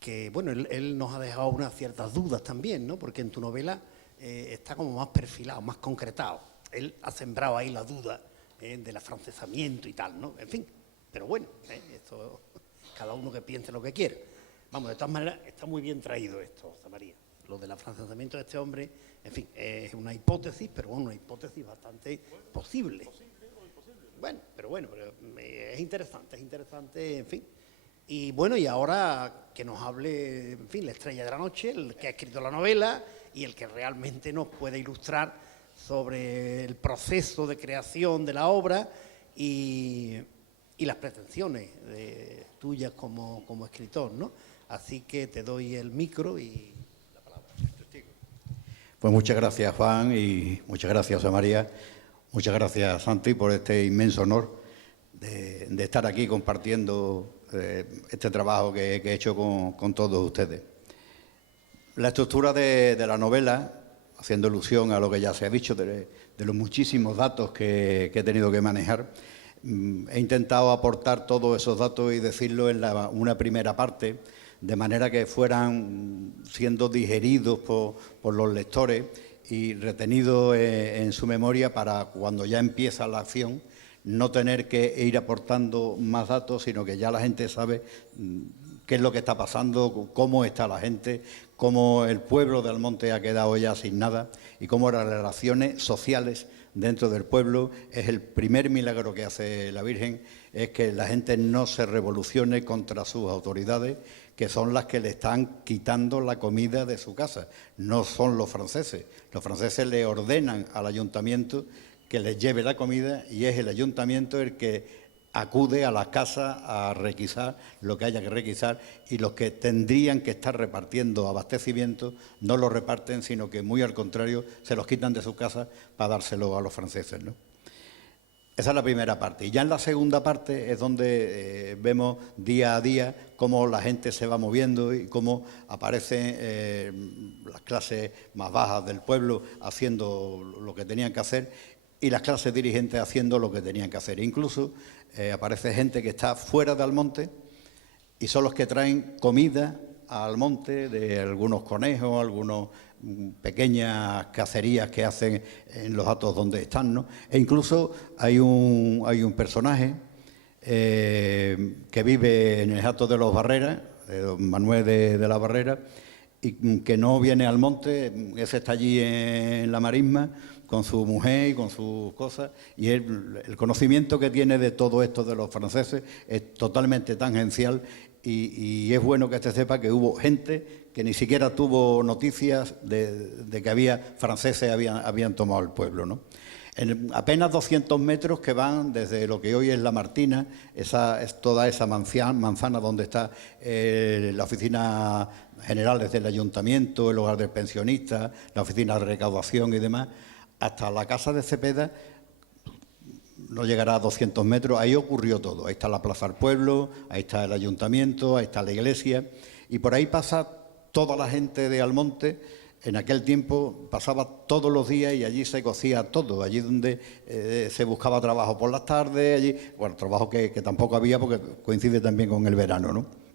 que, bueno, él nos ha dejado unas ciertas dudas también, ¿no? Porque en tu novela está como más perfilado, más concretado. Él ha sembrado ahí la duda del afrancesamiento y tal, ¿no? En fin, pero bueno, esto, cada uno que piense lo que quiera. Vamos, de todas maneras, está muy bien traído esto, José María. Lo del afrancesamiento de este hombre, en fin, es una hipótesis, pero bueno, una hipótesis bastante posible. Bueno, pero es interesante, en fin. Y bueno, y ahora que nos hable, en fin, la estrella de la noche, el que ha escrito la novela y el que realmente nos puede ilustrar sobre el proceso de creación de la obra y las pretensiones tuyas como escritor, ¿no? Así que te doy el micro y la palabra. Pues muchas gracias, Juan, y muchas gracias, José María. Muchas gracias, Santi, por este inmenso honor de estar aquí compartiendo este trabajo que he hecho con todos ustedes. La estructura de la novela, haciendo alusión a lo que ya se ha dicho, de los muchísimos datos que he tenido que manejar, he intentado aportar todos esos datos y decirlo en una primera parte, de manera que fueran siendo digeridos por los lectores y retenidos en su memoria para cuando ya empieza la acción no tener que ir aportando más datos, sino que ya la gente sabe qué es lo que está pasando, cómo está la gente, cómo el pueblo de Almonte ha quedado ya sin nada y cómo las relaciones sociales dentro del pueblo. Es el primer milagro que hace la Virgen, es que la gente no se revolucione contra sus autoridades, que son las que le están quitando la comida de su casa. No son los franceses. Los franceses le ordenan al ayuntamiento que les lleve la comida y es el ayuntamiento el que acude a la casa a requisar lo que haya que requisar, y los que tendrían que estar repartiendo abastecimiento no lo reparten, sino que muy al contrario se los quitan de su casa para dárselo a los franceses, ¿no? Esa es la primera parte. Y ya en la segunda parte es donde vemos día a día cómo la gente se va moviendo y cómo aparecen las clases más bajas del pueblo haciendo lo que tenían que hacer y las clases dirigentes haciendo lo que tenían que hacer. Incluso aparece gente que está fuera de Almonte y son los que traen comida a Almonte, de algunos conejos, algunos pequeñas cacerías que hacen en los hatos donde están, ¿no? E incluso hay un personaje que vive en el hato de los Barreras, de don Manuel de la Barrera, y que no viene al monte, ese está allí en la marisma con su mujer y con sus cosas, y el conocimiento que tiene de todo esto de los franceses es totalmente tangencial, y es bueno que se sepa que hubo gente que ni siquiera tuvo noticias de que había franceses habían tomado el pueblo, ¿no? En apenas 200 metros que van desde lo que hoy es La Martina, es toda esa manzana donde está la oficina generales del ayuntamiento, el hogar del pensionista, la oficina de recaudación y demás, hasta la casa de Cepeda no llegará a 200 metros, ahí ocurrió todo. Ahí está la Plaza del Pueblo, ahí está el ayuntamiento, ahí está la iglesia, y por ahí pasa toda la gente de Almonte. En aquel tiempo pasaba todos los días y allí se cocía todo, allí donde se buscaba trabajo por las tardes, allí, bueno, trabajo que tampoco había porque coincide también con el verano, ¿no?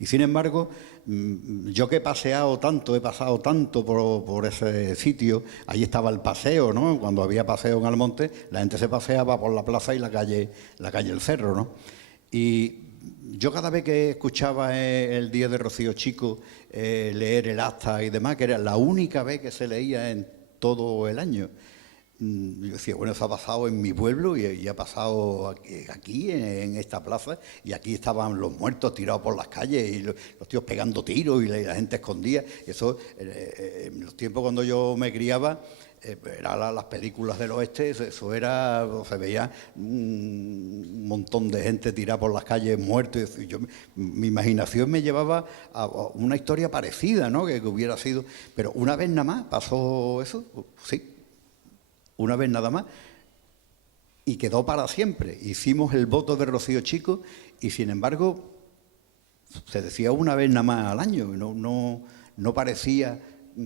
Y sin embargo, yo que he pasado tanto por ese sitio, allí estaba el paseo, ¿no? Cuando había paseo en Almonte, la gente se paseaba por la plaza y la calle El Cerro, ¿no? Y yo cada vez que escuchaba el día de Rocío Chico leer el acta y demás, que era la única vez que se leía en todo el año, yo decía, bueno, eso ha pasado en mi pueblo y ha pasado aquí en esta plaza, y aquí estaban los muertos tirados por las calles y los tíos pegando tiros y la gente escondía. Eso, en los tiempos cuando yo me criaba, eran las películas del oeste, eso era, se veía un montón de gente tirada por las calles muertos. Y mi imaginación me llevaba a una historia parecida, ¿no? Que hubiera sido, pero una vez nada más pasó eso, sí. Una vez nada más, y quedó para siempre. Hicimos el voto de Rocío Chico y, sin embargo, se decía una vez nada más al año. No parecía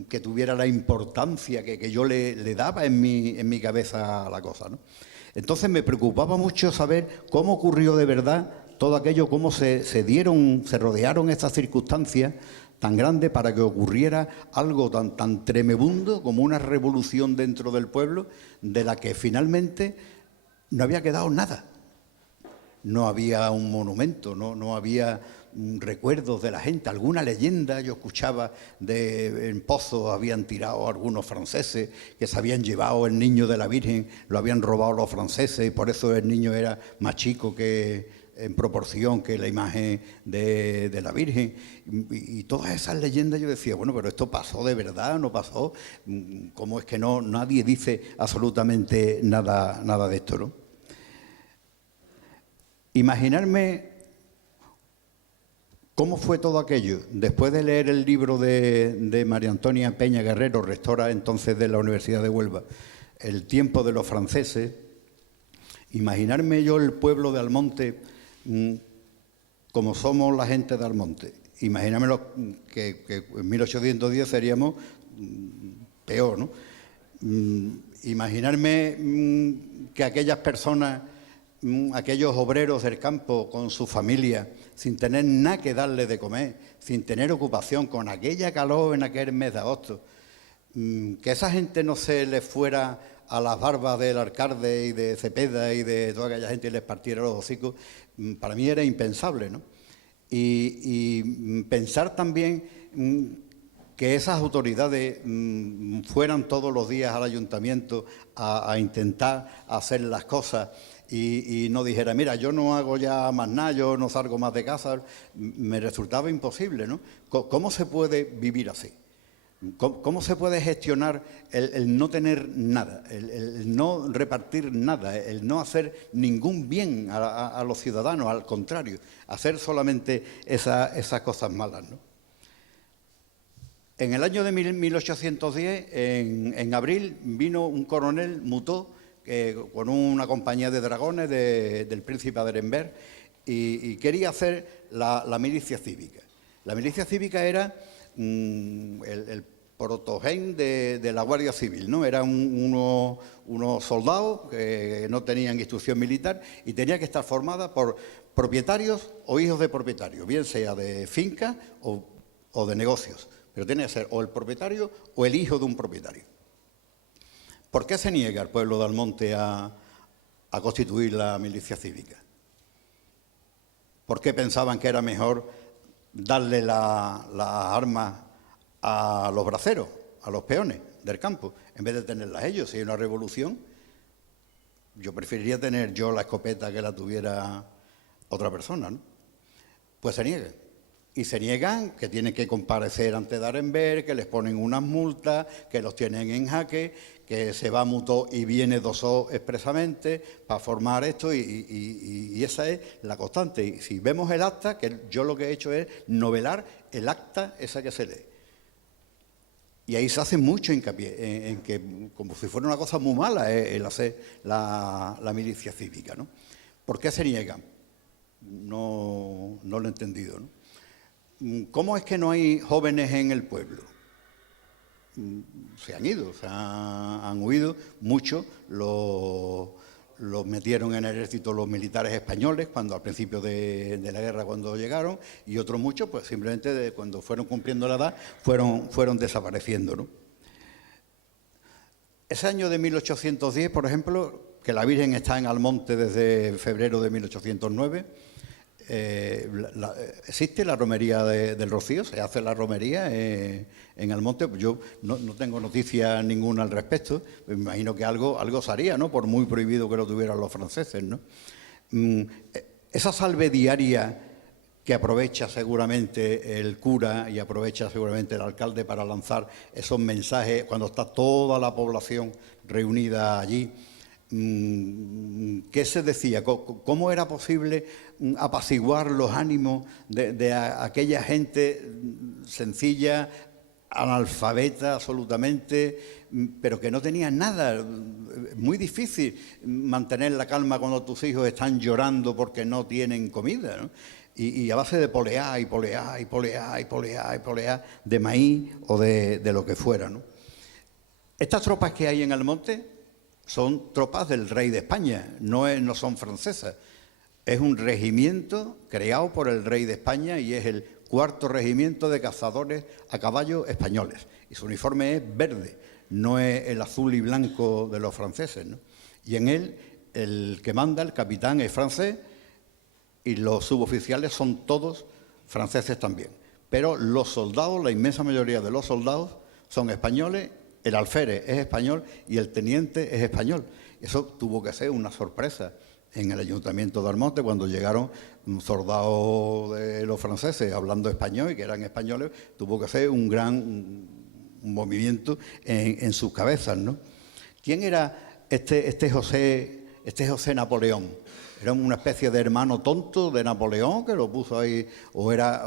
que tuviera la importancia que yo le daba en mi cabeza a la cosa, ¿no? Entonces me preocupaba mucho saber cómo ocurrió de verdad todo aquello, cómo se rodearon estas circunstancias tan grandes para que ocurriera algo tan tremebundo como una revolución dentro del pueblo, de la que finalmente no había quedado nada. No había un monumento, no había recuerdos de la gente, alguna leyenda yo escuchaba en Pozo habían tirado a algunos franceses que se habían llevado el niño de la Virgen, lo habían robado los franceses y por eso el niño era más chico en proporción que la imagen de la Virgen, y todas esas leyendas yo decía, bueno, pero esto pasó de verdad, no pasó, ¿cómo es que nadie dice absolutamente nada de esto, ¿no? Imaginarme cómo fue todo aquello. Después de leer el libro de María Antonia Peña Guerrero, rectora entonces de la Universidad de Huelva, El tiempo de los franceses, imaginarme yo el pueblo de Almonte como somos la gente de Almonte. Imaginarme que en 1810 seríamos peor, ¿no? Imaginarme que aquellas personas, aquellos obreros del campo con su familia, sin tener nada que darle de comer, sin tener ocupación, con aquella calor en aquel mes de agosto, que esa gente no se les fuera a las barbas del alcalde y de Cepeda y de toda aquella gente y les partiera los hocicos, para mí era impensable, ¿no? Y pensar también que esas autoridades fueran todos los días al ayuntamiento a intentar hacer las cosas y no dijera, mira, yo no hago ya más nada, yo no salgo más de casa, me resultaba imposible, ¿no? ¿Cómo se puede vivir así? ¿Cómo se puede gestionar el no tener nada, el no repartir nada, el no hacer ningún bien a los ciudadanos, al contrario, hacer solamente esas cosas malas, ¿no? En el año de 1810, en abril, vino un coronel, Mutó, con una compañía de dragones del príncipe Arenberg y quería hacer la milicia cívica. La milicia cívica era el protogen de la Guardia Civil, ¿no? Eran unos soldados que no tenían instrucción militar y tenía que estar formada por propietarios o hijos de propietarios, bien sea de fincas o de negocios, pero tiene que ser o el propietario o el hijo de un propietario. ¿Por qué se niega el pueblo de Almonte a constituir la milicia cívica? ¿Por qué pensaban que era mejor darle las armas a los braceros, a los peones del campo, en vez de tenerlas ellos? Si hay una revolución, yo preferiría tener yo la escopeta que la tuviera otra persona, ¿no? Pues se niegan. Y se niegan que tienen que comparecer ante Arenberg, que les ponen unas multas, que los tienen en jaque, que se va Mutó y viene Dosó expresamente para formar esto y esa es la constante. Y si vemos el acta, que yo lo que he hecho es novelar el acta esa que se lee. Y ahí se hace mucho hincapié en que, como si fuera una cosa muy mala, el hacer la milicia cívica, ¿no? ¿Por qué se niegan? No lo he entendido, ¿no? ¿Cómo es que no hay jóvenes en el pueblo? Se han ido, han huido, muchos los metieron en el ejército los militares españoles cuando al principio de la guerra cuando llegaron, y otros muchos pues simplemente cuando fueron cumpliendo la edad fueron desapareciendo, ¿no? Ese año de 1810, por ejemplo, que la Virgen está en Almonte desde febrero de 1809, existe la romería del Rocío, se hace la romería en Almonte. Yo no tengo noticia ninguna al respecto, me imagino que algo se haría, ¿no? Por muy prohibido que lo tuvieran los franceses, ¿no? Esa salve diaria que aprovecha seguramente el cura y aprovecha seguramente el alcalde para lanzar esos mensajes cuando está toda la población reunida allí. ¿Qué se decía? ¿Cómo era posible apaciguar los ánimos de aquella gente sencilla, analfabeta absolutamente, pero que no tenía nada? Muy difícil mantener la calma cuando tus hijos están llorando porque no tienen comida, ¿no? y a base de polear y polear y polear y polear y polear de maíz o de lo que fuera, ¿no? Estas tropas que hay en Almonte son tropas del rey de España, no son francesas. Es un regimiento creado por el rey de España y es el 4º regimiento de cazadores a caballo españoles. Y su uniforme es verde, no es el azul y blanco de los franceses, ¿no? Y en él el que manda, el capitán, es francés y los suboficiales son todos franceses también. Pero los soldados, la inmensa mayoría de los soldados, son españoles, el alférez es español y el teniente es español. Eso tuvo que ser una sorpresa en el Ayuntamiento de Almonte cuando llegaron soldados de los franceses hablando español y que eran españoles. Tuvo que ser un gran movimiento en sus cabezas, ¿no? ¿Quién era este José Napoleón? ¿Era una especie de hermano tonto de Napoleón que lo puso ahí? ¿O era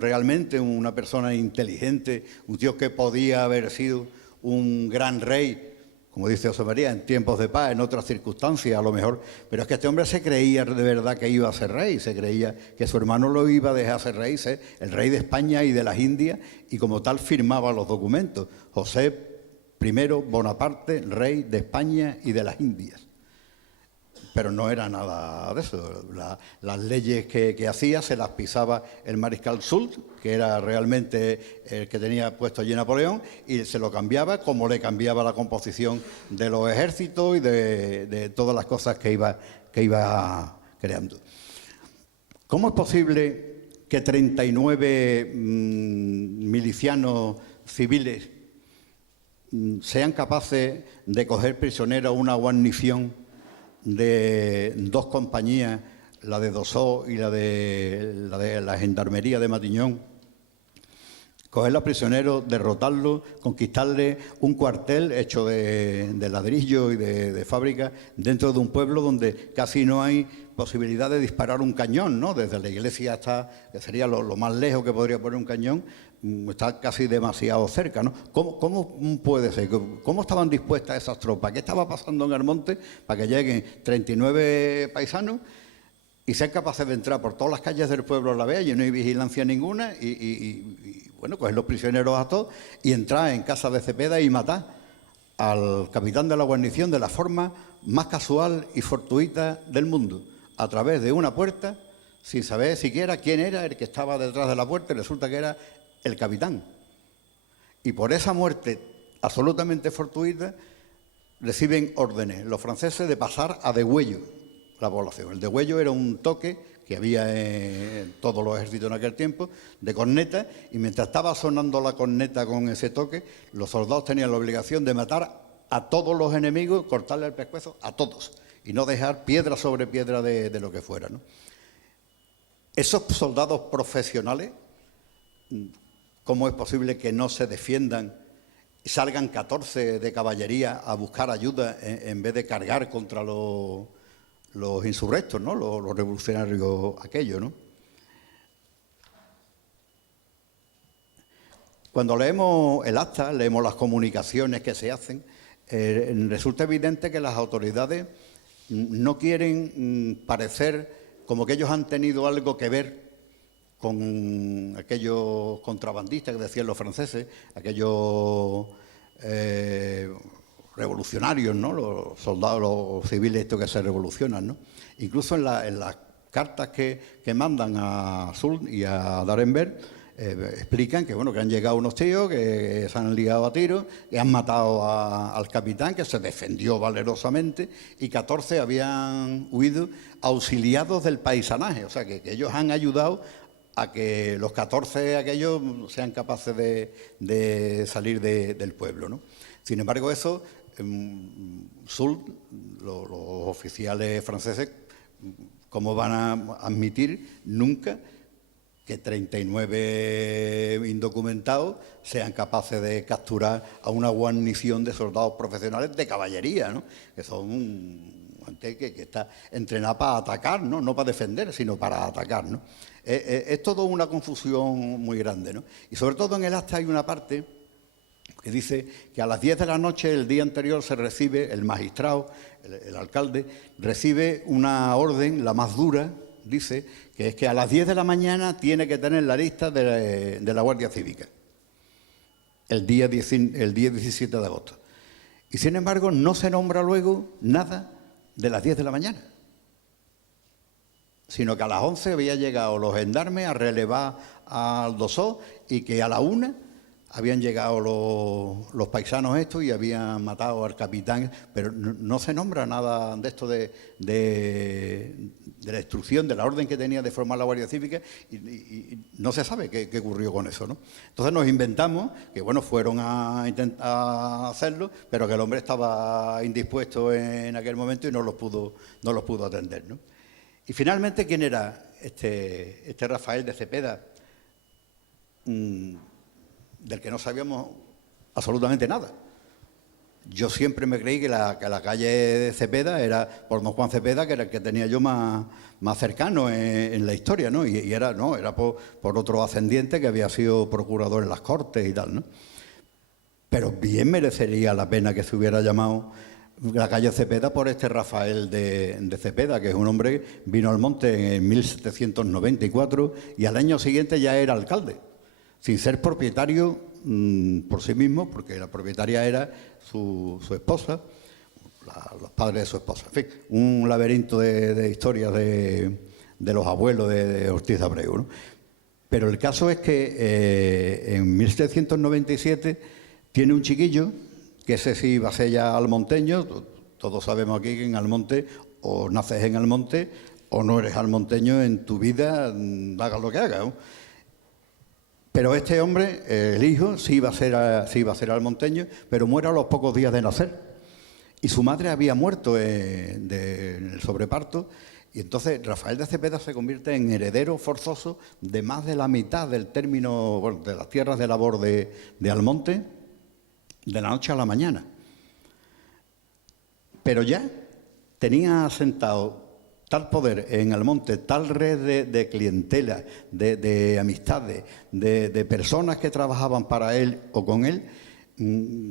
realmente una persona inteligente, un tío que podía haber sido un gran rey, como dice José María, en tiempos de paz, en otras circunstancias a lo mejor? Pero es que este hombre se creía de verdad que iba a ser rey, se creía que su hermano lo iba a dejar ser rey, ser el rey de España y de las Indias, y como tal firmaba los documentos. José I Bonaparte, rey de España y de las Indias. Pero no era nada de eso. Las leyes que hacía se las pisaba el mariscal Soult, que era realmente el que tenía puesto allí Napoleón, y se lo cambiaba como le cambiaba la composición de los ejércitos y de todas las cosas que iba creando. ¿Cómo es posible que 39 milicianos civiles sean capaces de coger prisionero a una guarnición de 2 compañías, la de Dosó y la de la Gendarmería de Matiñón, cogerla prisionero, derrotarlo, conquistarle un cuartel hecho de ladrillo y de fábrica dentro de un pueblo donde casi no hay posibilidad de disparar un cañón, ¿no? Desde la iglesia hasta, que sería lo más lejos que podría poner un cañón, está casi demasiado cerca, ¿no? ¿Cómo puede ser? ¿Cómo estaban dispuestas esas tropas? ¿Qué estaba pasando en Almonte para que lleguen 39 paisanos y sean capaces de entrar por todas las calles del pueblo a la vez y no hay vigilancia ninguna y bueno, coger los prisioneros a todos y entrar en casa de Cepeda y matar al capitán de la guarnición de la forma más casual y fortuita del mundo, a través de una puerta, sin saber siquiera quién era el que estaba detrás de la puerta, y resulta que era el capitán? Y por esa muerte absolutamente fortuita reciben órdenes los franceses de pasar a degüello la población. El degüello era un toque que había en todos los ejércitos en aquel tiempo, de corneta, y mientras estaba sonando la corneta con ese toque, los soldados tenían la obligación de matar a todos los enemigos, cortarle el pescuezo a todos, y no dejar piedra sobre piedra de lo que fuera, ¿no? Esos soldados profesionales, ¿cómo es posible que no se defiendan y salgan 14 de caballería a buscar ayuda en vez de cargar contra los insurrectos, ¿no? Los revolucionarios aquellos, ¿no? Cuando leemos el acta, leemos las comunicaciones que se hacen, resulta evidente que las autoridades no quieren parecer como que ellos han tenido algo que ver con aquellos contrabandistas que decían los franceses, aquellos revolucionarios, ¿no? Los soldados, los civiles estos que se revolucionan, ¿no? Incluso en las cartas que mandan a Soult y a D'Arenberg explican que, bueno, que han llegado unos tíos que se han liado a tiros, que han matado al capitán, que se defendió valerosamente, y 14 habían huido auxiliados del paisanaje, o sea, que ellos han ayudado a que los 14 aquellos sean capaces de salir del pueblo, ¿no? Sin embargo, eso, Soult, los oficiales franceses, ¿cómo van a admitir nunca que 39 indocumentados sean capaces de capturar a una guarnición de soldados profesionales de caballería, ¿no? Que son gente que está entrenada para atacar, ¿no? No para defender, sino para atacar, ¿no? Es todo una confusión muy grande, ¿no? Y sobre todo en el acta hay una parte que dice que a las 10 de la noche el día anterior se recibe, el magistrado, el alcalde, recibe una orden, la más dura dice que es que a las 10 de la mañana tiene que tener la lista de la Guardia Cívica, el día 17 de agosto. Y sin embargo no se nombra luego nada de las 10 de la mañana, sino que a las 11 había llegado los gendarmes a relevar al dosó y que a la 1 habían llegado los paisanos estos y habían matado al capitán, pero no se nombra nada de esto de la instrucción, de la orden que tenía de formar la Guardia Cívica y no se sabe qué ocurrió con eso, ¿no? Entonces nos inventamos que, bueno, fueron a intentar hacerlo, pero que el hombre estaba indispuesto en aquel momento y no los pudo atender, ¿no? Y finalmente, ¿quién era este Rafael de Cepeda? Del que no sabíamos absolutamente nada. Yo siempre me creí que la calle de Cepeda era por don Juan Cepeda, que era el que tenía yo más cercano en la historia, ¿no? Y era por otro ascendiente que había sido procurador en las Cortes y tal, ¿no? Pero bien merecería la pena que se hubiera llamado la calle Cepeda por este Rafael de Cepeda, que es un hombre que vino al monte en 1794 y al año siguiente ya era alcalde, sin ser propietario por sí mismo, porque la propietaria era su esposa, los padres de su esposa. En fin, un laberinto de historias de los abuelos de Ortiz de Abreu, ¿no? Pero el caso es que en 1797 tiene un chiquillo, que ese sí va a ser ya almonteño. Todos sabemos aquí que en Almonte o naces en Almonte o no eres almonteño en tu vida, hagas lo que hagas, ¿no? Pero este hombre, el hijo, sí iba a ser almonteño, pero muere a los pocos días de nacer. Y su madre había muerto en el sobreparto, y entonces Rafael de Cepeda se convierte en heredero forzoso de más de la mitad del término, bueno, de las tierras de labor de Almonte, de la noche a la mañana. Pero ya tenía asentado tal poder en Almonte, tal red de clientela, de amistades, de personas que trabajaban para él o con él,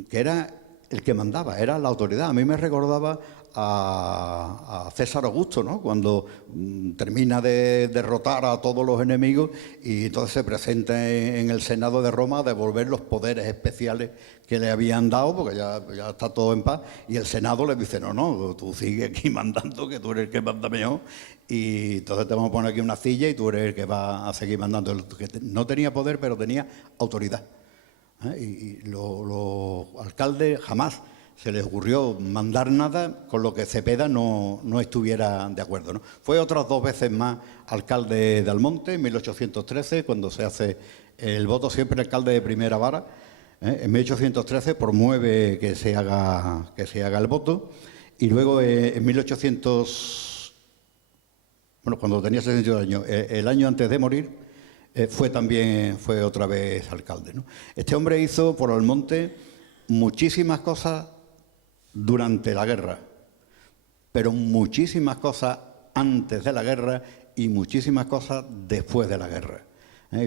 que era el que mandaba, era la autoridad. A mí me recordaba a César Augusto, ¿no? Cuando termina de derrotar a todos los enemigos y entonces se presenta en el Senado de Roma a devolver los poderes especiales que le habían dado, porque ya está todo en paz, y el Senado le dice, no, tú sigues aquí mandando, que tú eres el que manda mejor, y entonces te vamos a poner aquí una silla y tú eres el que va a seguir mandando. Que no tenía poder, pero tenía autoridad. Y los alcaldes jamás se les ocurrió mandar nada con lo que Cepeda no estuviera de acuerdo, ¿no? Fue otras 2 veces más alcalde de Almonte, en 1813, cuando se hace el voto, siempre alcalde de primera vara. En 1813 promueve que se haga el voto, y luego en 1800, bueno, cuando tenía 62 años, el año antes de morir, fue otra vez alcalde, ¿no? Este hombre hizo por Almonte muchísimas cosas durante la guerra, pero muchísimas cosas antes de la guerra y muchísimas cosas después de la guerra.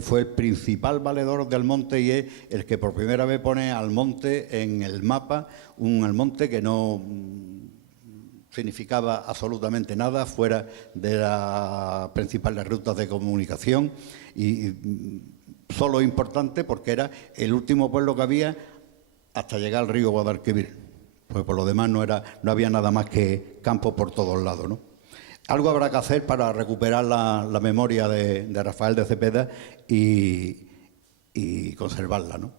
Fue el principal valedor de Almonte y es el que por primera vez pone Almonte en el mapa, un Almonte que no significaba absolutamente nada fuera de las principales rutas de comunicación y solo importante porque era el último pueblo que había hasta llegar al río Guadalquivir. Pues por lo demás no había nada más que campo por todos lados, ¿no? Algo habrá que hacer para recuperar la memoria de Rafael de Cepeda y conservarla, ¿no?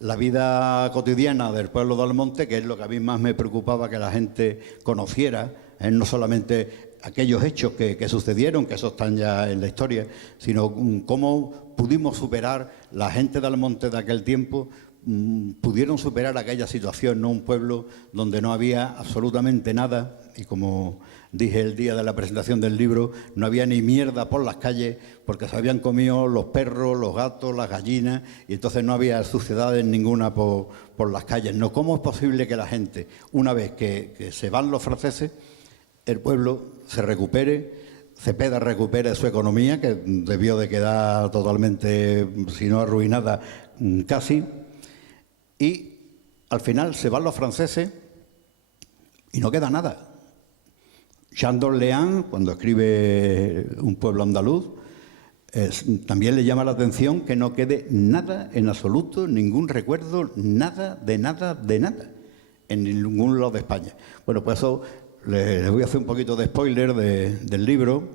La vida cotidiana del pueblo de Almonte, que es lo que a mí más me preocupaba que la gente conociera, no solamente aquellos hechos que sucedieron, que eso están ya en la historia, sino cómo pudimos superar, la gente de Almonte de aquel tiempo, pudieron superar aquella situación, ¿no? Un pueblo donde no había absolutamente nada y, como dije el día de la presentación del libro, no había ni mierda por las calles porque se habían comido los perros, los gatos, las gallinas y entonces no había suciedades ninguna por las calles, ¿no? ¿Cómo es posible que la gente, una vez que se van los franceses, el pueblo se recupere, Cepeda recupere su economía, que debió de quedar totalmente, si no arruinada, casi, y al final se van los franceses y no queda nada. Jean d'Orléans, cuando escribe Un pueblo andaluz, también le llama la atención que no quede nada en absoluto, ningún recuerdo, nada, en ningún lado de España. Bueno, pues eso, les voy a hacer un poquito de spoiler del libro.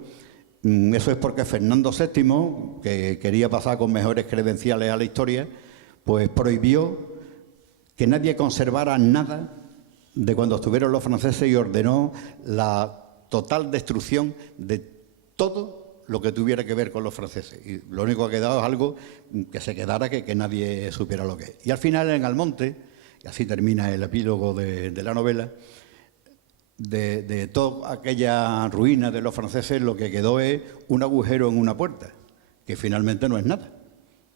Eso es porque Fernando VII, que quería pasar con mejores credenciales a la historia, pues prohibió que nadie conservara nada de cuando estuvieron los franceses y ordenó la total destrucción de todo lo que tuviera que ver con los franceses. Y lo único que ha quedado es algo que se quedara, que nadie supiera lo que es. Y al final, en Almonte, y así termina el epílogo de la novela, de toda aquella ruina de los franceses, lo que quedó es un agujero en una puerta, que finalmente no es nada,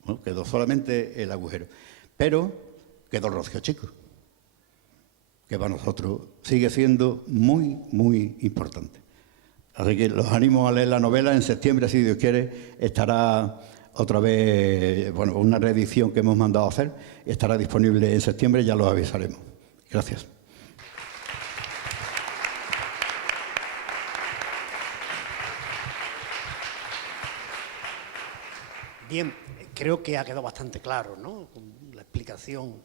¿no? Quedó solamente el agujero. Pero quedó el Rocío Chico, que para nosotros sigue siendo muy, muy importante. Así que los animo a leer la novela. En septiembre, si Dios quiere, estará otra vez, bueno, una reedición que hemos mandado a hacer, estará disponible en septiembre, ya lo avisaremos. Gracias. Bien, creo que ha quedado bastante claro, ¿no?, con la explicación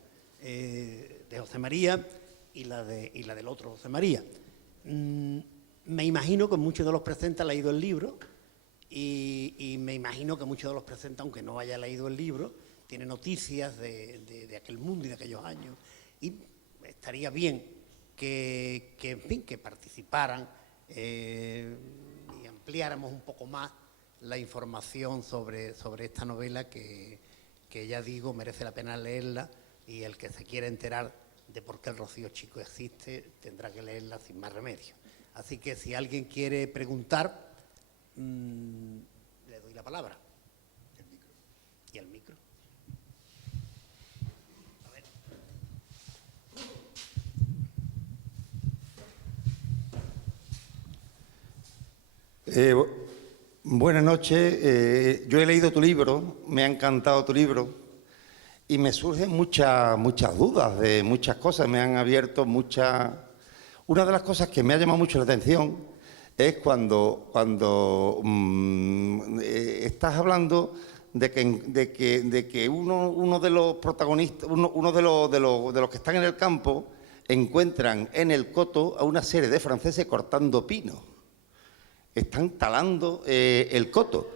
de José María y la del otro José María. Me imagino que muchos de los presentes han leído el libro y me imagino que muchos de los presentes, aunque no haya leído el libro, tienen noticias de aquel mundo y de aquellos años. Y estaría bien que en fin, que participaran y ampliáramos un poco más la información sobre esta novela que ya digo, merece la pena leerla, y el que se quiera enterar de por qué el Rocío Chico existe tendrá que leerla sin más remedio. Así que si alguien quiere preguntar, le doy la palabra. El micro. ¿Y el micro? A ver. Buenas noches. Yo he leído tu libro, me ha encantado tu libro y me surgen muchas dudas de muchas cosas, me han abierto muchas... Una de las cosas que me ha llamado mucho la atención es cuando estás hablando de que uno de los protagonistas, uno de los que están en el campo, encuentran en el coto a una serie de franceses cortando pinos. Están talando el coto.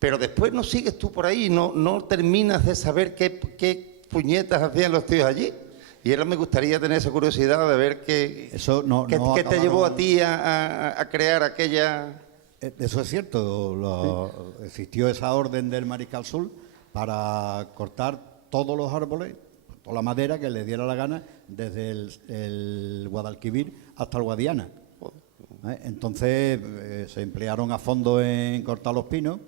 Pero después no sigues tú por ahí, no terminas de saber qué puñetas hacían los tíos allí. Y ahora me gustaría tener esa curiosidad de ver qué te llevó a ti a crear aquella... Eso es cierto. Existió esa orden del Mariscal Soult para cortar todos los árboles, toda la madera que le diera la gana, desde el Guadalquivir hasta el Guadiana. Entonces se emplearon a fondo en cortar los pinos.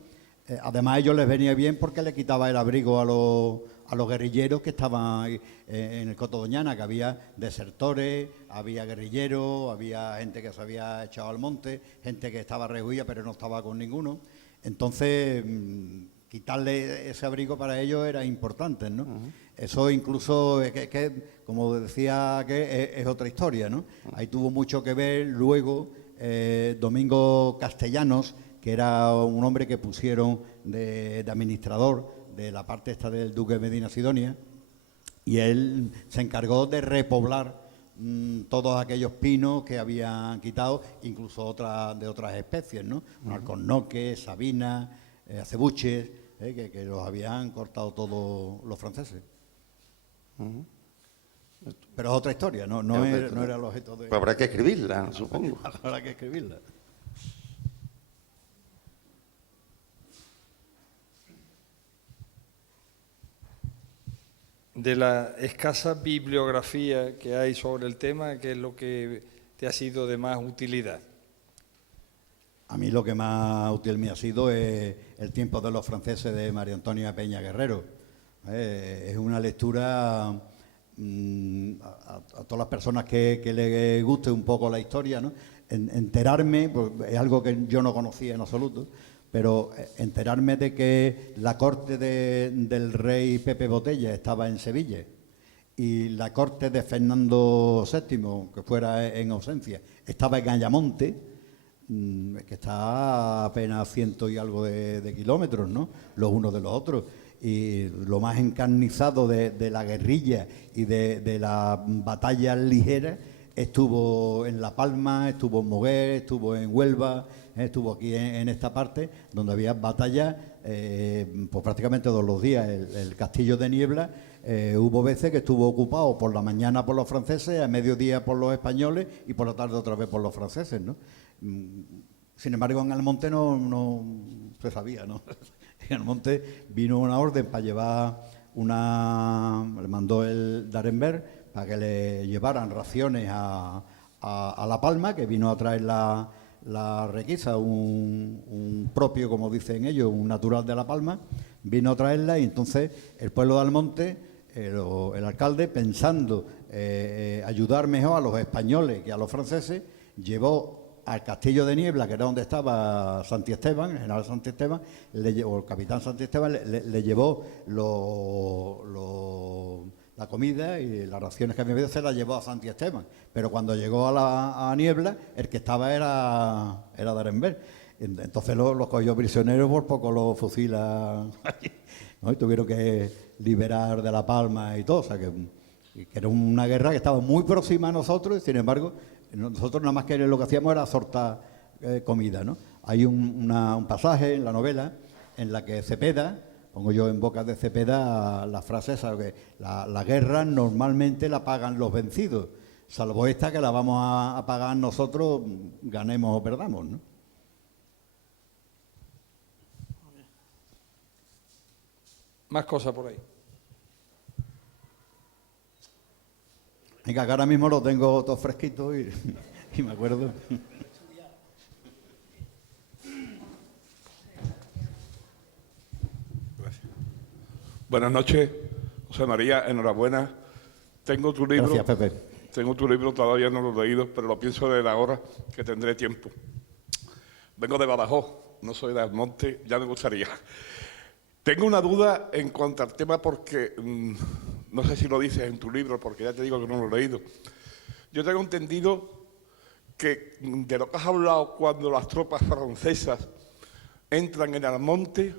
Además, a ellos les venía bien porque le quitaba el abrigo a los guerrilleros que estaban en el Coto Doñana, que había desertores, había guerrilleros, había gente que se había echado al monte, gente que estaba rehuida pero no estaba con ninguno. Entonces, quitarle ese abrigo para ellos era importante, ¿no? Eso incluso, como decía, que es otra historia, ¿no? Ahí tuvo mucho que ver luego Domingo Castellanos, que era un hombre que pusieron de administrador de la parte esta del duque de Medina Sidonia, y él se encargó de repoblar todos aquellos pinos que habían quitado, incluso de otras especies, ¿no? Alcornoques, sabina, acebuches, que los habían cortado todos los franceses. Pero es otra historia, no era el objeto de... Pero habrá que escribirla, supongo. Habrá que escribirla. De la escasa bibliografía que hay sobre el tema, ¿qué es lo que te ha sido de más utilidad? A mí lo que más útil me ha sido es El tiempo de los franceses de María Antonia Peña Guerrero. Es una lectura a todas las personas que les guste un poco la historia, ¿no? Enterarme, pues es algo que yo no conocía en absoluto, pero enterarme de que la corte del rey Pepe Botella estaba en Sevilla y la corte de Fernando VII, que fuera en ausencia, estaba en Ayamonte, que está a apenas 100 y algo de kilómetros, ¿no?, los unos de los otros. Y lo más encarnizado de la guerrilla y de las batallas ligeras estuvo en La Palma, estuvo en Moguer, estuvo en Huelva, estuvo aquí en esta parte, donde había batallas pues prácticamente todos los días. El Castillo de Niebla hubo veces que estuvo ocupado por la mañana por los franceses, a mediodía por los españoles y por la tarde otra vez por los franceses, ¿no? Sin embargo, en Almonte no se sabía, ¿no? En Almonte vino una orden para llevar le mandó el D'Arenberg para que le llevaran raciones a La Palma, que vino a traer la requisa, un propio, como dicen ellos, un natural de La Palma, vino a traerla, y entonces el pueblo de Almonte, el alcalde, pensando ayudar mejor a los españoles que a los franceses, llevó al Castillo de Niebla, que era donde estaba Santi Esteban, el general Santi Esteban, o el capitán Santi Esteban, le llevó la comida y las raciones que había bebido, se las llevó a Santi Esteban. Pero cuando llegó a Niebla, el que estaba era D'Arenberg. Entonces los cogió prisioneros, por poco los fusila, ¿no? Y tuvieron que liberar de La Palma y todo. O sea, que era una guerra que estaba muy próxima a nosotros, y sin embargo, nosotros nada más que lo que hacíamos era soltar comida, ¿no? Hay un pasaje en la novela en la que Cepeda, pongo yo en boca de Cepeda la frase esa, que la guerra normalmente la pagan los vencidos, salvo esta que la vamos a pagar nosotros, ganemos o perdamos, ¿no? Más cosas por ahí. Venga, que ahora mismo lo tengo todo fresquito y me acuerdo. Gracias. Buenas noches, José María, enhorabuena. Tengo tu libro. Gracias, Pepe. Tengo tu libro, todavía no lo he leído, pero lo pienso leer ahora, que tendré tiempo. Vengo de Badajoz, no soy de Almonte, ya me gustaría. Tengo una duda en cuanto al tema porque no sé si lo dices en tu libro, porque ya te digo que no lo he leído. Yo tengo entendido que de lo que has hablado cuando las tropas francesas entran en Almonte,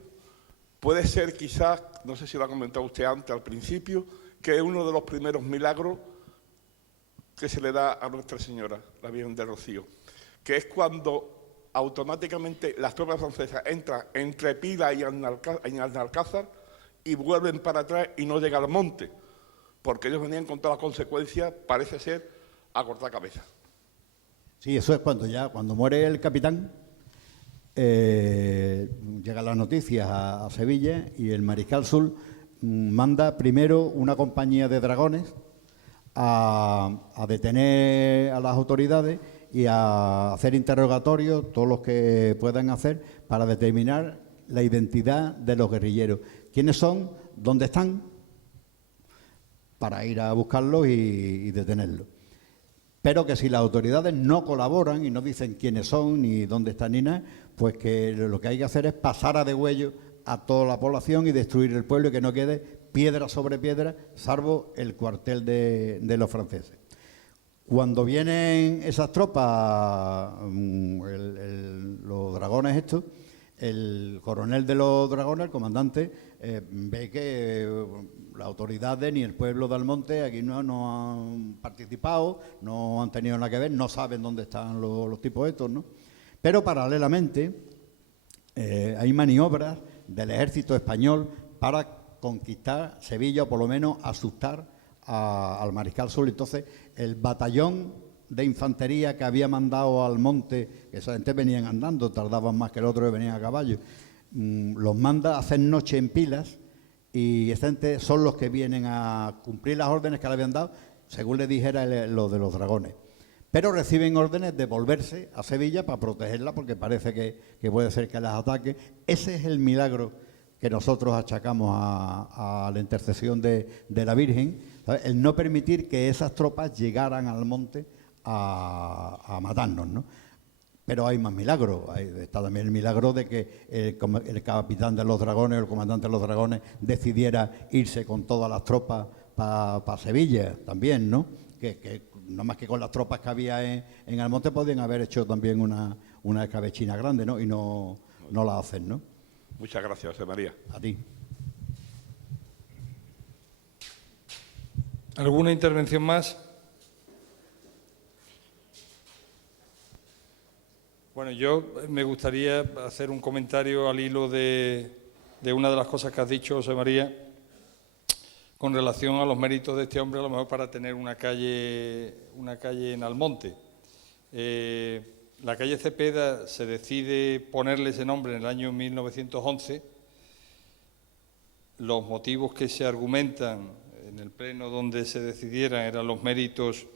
puede ser quizás, no sé si lo ha comentado usted antes al principio, que es uno de los primeros milagros que se le da a Nuestra Señora, la Virgen del Rocío, que es cuando automáticamente las tropas francesas entran entre Pila y Alcázar y vuelven para atrás y no llegan al monte, porque ellos venían con todas las consecuencias, parece ser, a cortar cabeza. Sí, eso es cuando muere el capitán, llegan las noticias a Sevilla y el mariscal Soult manda primero una compañía de dragones a detener a las autoridades y a hacer interrogatorios, todos los que puedan hacer, para determinar la identidad de los guerrilleros. ¿Quiénes son? ¿Dónde están? Para ir a buscarlos y detenerlos. Pero que si las autoridades no colaboran y no dicen quiénes son, ni dónde están, ni nada, pues que lo que hay que hacer es pasar a degüello a toda la población y destruir el pueblo y que no quede piedra sobre piedra, salvo el cuartel de los franceses. Cuando vienen esas tropas, los dragones estos, el coronel de los dragones, el comandante, ve que las autoridades ni el pueblo de Almonte aquí no han participado, no han tenido nada que ver, no saben dónde están los tipos estos, ¿no? Pero paralelamente hay maniobras del ejército español para conquistar Sevilla o por lo menos asustar al mariscal Soult. Entonces, el batallón de infantería que había mandado al monte, que esa gente venían andando, tardaban más que el otro que venían a caballo, los manda a hacer noche en Pilas y esa gente son los que vienen a cumplir las órdenes que le habían dado, según le dijera lo de los dragones. Pero reciben órdenes de volverse a Sevilla para protegerla porque parece que puede ser que las ataque. Ese es el milagro que nosotros achacamos a la intercesión de la Virgen, ¿sabes? El no permitir que esas tropas llegaran al monte a matarnos, ¿no? Pero hay más milagros. Está también el milagro de que el capitán de los dragones, el comandante de los dragones, decidiera irse con todas las tropas para Sevilla también, ¿no? Que no más que con las tropas que había en Almonte podían haber hecho también una una escabechina grande, ¿no? Y no la hacen, ¿no? Muchas gracias, José María. A ti. ¿Alguna intervención más? Bueno, yo me gustaría hacer un comentario al hilo de una de las cosas que has dicho, José María, con relación a los méritos de este hombre, a lo mejor para tener una calle en Almonte. La calle Cepeda se decide ponerle ese nombre en el año 1911. Los motivos que se argumentan en el pleno donde se decidieran eran los méritos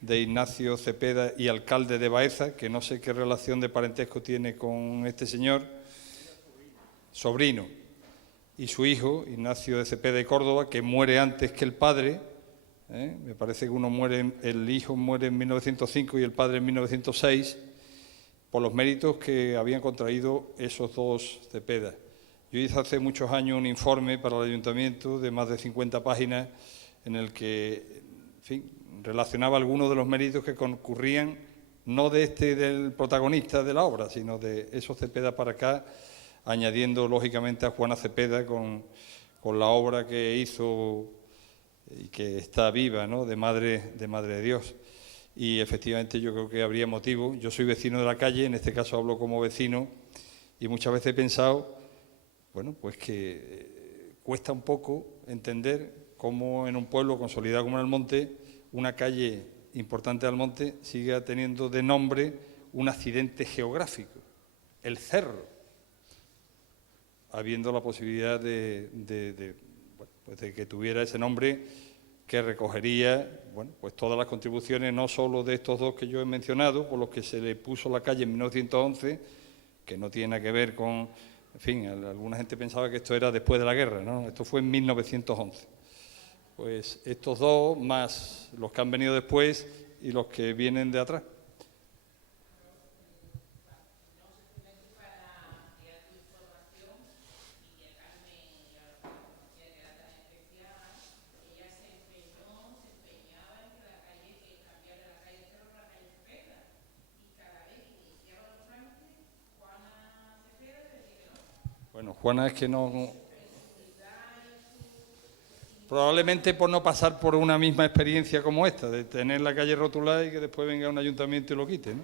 de Ignacio Cepeda y alcalde de Baeza, que no sé qué relación de parentesco tiene con este señor, sobrino, y su hijo, Ignacio de Cepeda y Córdoba, que muere antes que el padre. Me parece que el hijo muere en 1905 y el padre en 1906, por los méritos que habían contraído esos dos Cepeda. Yo hice hace muchos años un informe para el ayuntamiento de más de 50 páginas en el que, en fin, relacionaba algunos de los méritos que concurrían, no del protagonista de la obra, sino de esos Cepeda para acá, añadiendo lógicamente a Juana Cepeda con la obra que hizo y que está viva, ¿no?, de Madre de Dios. Y efectivamente yo creo que habría motivo. Yo soy vecino de la calle, en este caso hablo como vecino, y muchas veces he pensado, bueno, pues que cuesta un poco entender cómo en un pueblo consolidado como en Almonte, una calle importante de Almonte sigue teniendo de nombre un accidente geográfico, el Cerro, habiendo la posibilidad de que tuviera ese nombre que recogería, bueno, pues todas las contribuciones, no solo de estos dos que yo he mencionado, por los que se le puso la calle en 1911, que no tiene nada que ver con, en fin, alguna gente pensaba que esto era después de la guerra, ¿no? Esto fue en 1911. Pues estos dos, más los que han venido después y los que vienen de atrás. Bueno, Juana es que no... Probablemente por no pasar por una misma experiencia como esta, de tener la calle rotulada y que después venga un ayuntamiento y lo quite, ¿no?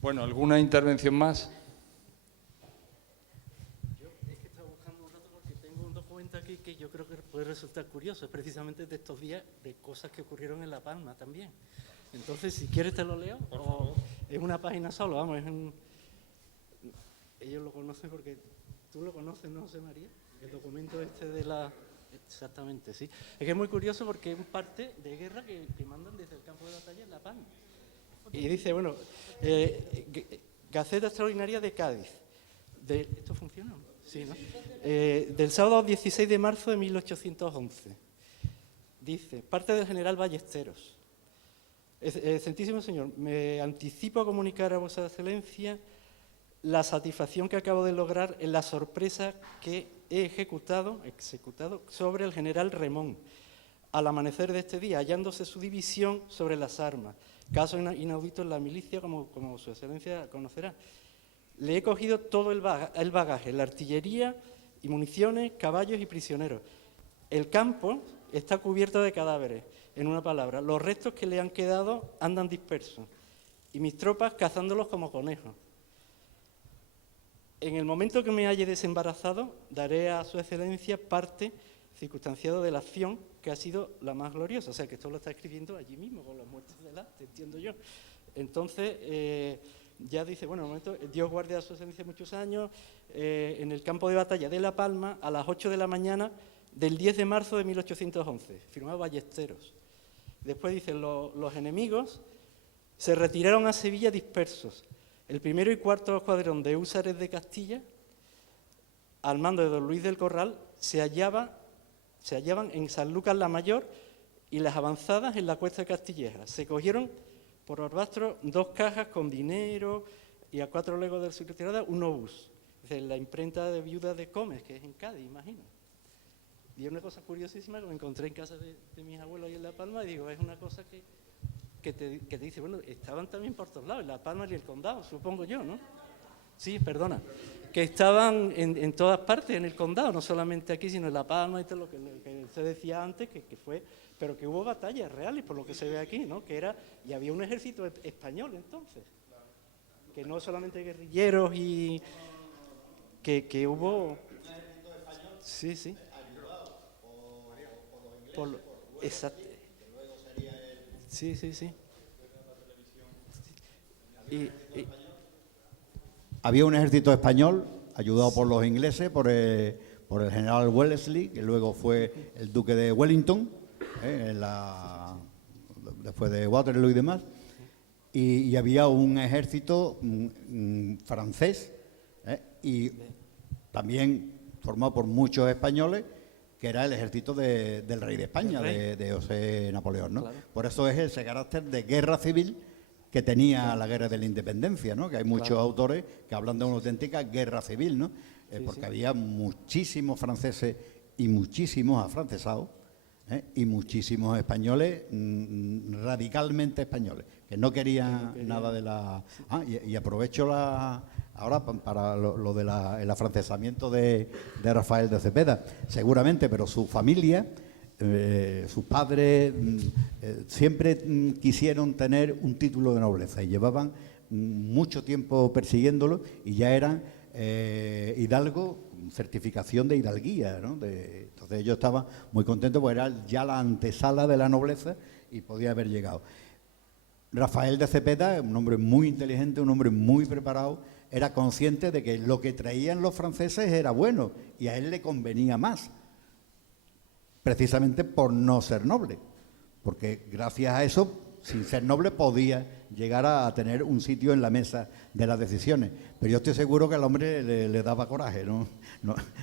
Bueno, ¿alguna intervención más? Aquí que yo creo que puede resultar curioso, es precisamente de estos días de cosas que ocurrieron en La Palma también. Entonces, si quieres te lo leo, o es una página solo, vamos, ellos lo conocen porque tú lo conoces, ¿no, José María? El documento este de la... Exactamente, sí. Es que es muy curioso porque es un parte de guerra que mandan desde el campo de batalla en La Palma. Y dice, bueno, Gaceta Extraordinaria de Cádiz. ¿Esto funciona? Sí, ¿no? Del sábado 16 de marzo de 1811. Dice, parte del general Ballesteros. Excelentísimo señor, me anticipo a comunicar a vuestra excelencia la satisfacción que acabo de lograr en la sorpresa que he executado sobre el general Remón, al amanecer de este día, hallándose su división sobre las armas, caso inaudito en la milicia, como su excelencia conocerá. Le he cogido todo el bagaje, la artillería y municiones, caballos y prisioneros. El campo está cubierto de cadáveres, en una palabra. Los restos que le han quedado andan dispersos y mis tropas cazándolos como conejos. En el momento que me halle desembarazado, daré a su excelencia parte circunstanciado de la acción que ha sido la más gloriosa. O sea, que esto lo está escribiendo allí mismo, con los muertos delante, entiendo yo. Entonces... ya dice, bueno, en el momento, Dios guarde a su excelencia muchos años, en el campo de batalla de La Palma, a las 8 de la mañana del 10 de marzo de 1811, firmado Ballesteros. Después dice, los enemigos se retiraron a Sevilla dispersos. El primero y cuarto escuadrón de húsares de Castilla, al mando de don Luis del Corral, se hallaban en San Lucas la Mayor y las avanzadas en la cuesta de Castilleja. Se cogieron por Barbastro 2 cajas con dinero y a 4 legos del secretariado un obús. Es la imprenta de Viuda de Comes, que es en Cádiz, imagino. Y es una cosa curiosísima que me encontré en casa de mis abuelos ahí en La Palma, y digo, es una cosa que te dice, bueno, estaban también por todos lados, en La Palma y el condado, supongo yo, ¿no? Sí, perdona. Que estaban en todas partes en el condado, no solamente aquí, sino en La Palma y todo lo que se decía antes, que fue, pero que hubo batallas reales, por lo que se ve aquí, ¿no? Y había un ejército español entonces, que no solamente guerrilleros y que hubo... Sí, sí. Exacto. Sí, sí, sí. Había un ejército español, ayudado por los ingleses, por el general Wellesley, que luego fue el duque de Wellington, después de Waterloo y demás, y había un ejército francés, y también formado por muchos españoles, que era el ejército del rey de España, de José Napoleón, ¿no? Claro. Por eso es ese carácter de guerra civil que tenía la guerra de la independencia, ¿no? Que hay muchos autores que hablan de una auténtica guerra civil, ¿no? Porque había muchísimos franceses y muchísimos afrancesados, y muchísimos españoles, radicalmente españoles, que no querían nada de la... y aprovecho ahora para lo del afrancesamiento de Rafael de Cepeda, seguramente, pero su familia, sus padres, siempre quisieron tener un título de nobleza y llevaban mucho tiempo persiguiéndolo y ya eran hidalgo, certificación de hidalguía, ¿no? Entonces ellos estaban muy contentos porque era ya la antesala de la nobleza y podía haber llegado. Rafael de Cepeda, un hombre muy inteligente, un hombre muy preparado, era consciente de que lo que traían los franceses era bueno y a él le convenía más, precisamente por no ser noble, porque gracias a eso, sin ser noble, podía llegar a tener un sitio en la mesa de las decisiones. Pero yo estoy seguro que al hombre le daba coraje, ¿no?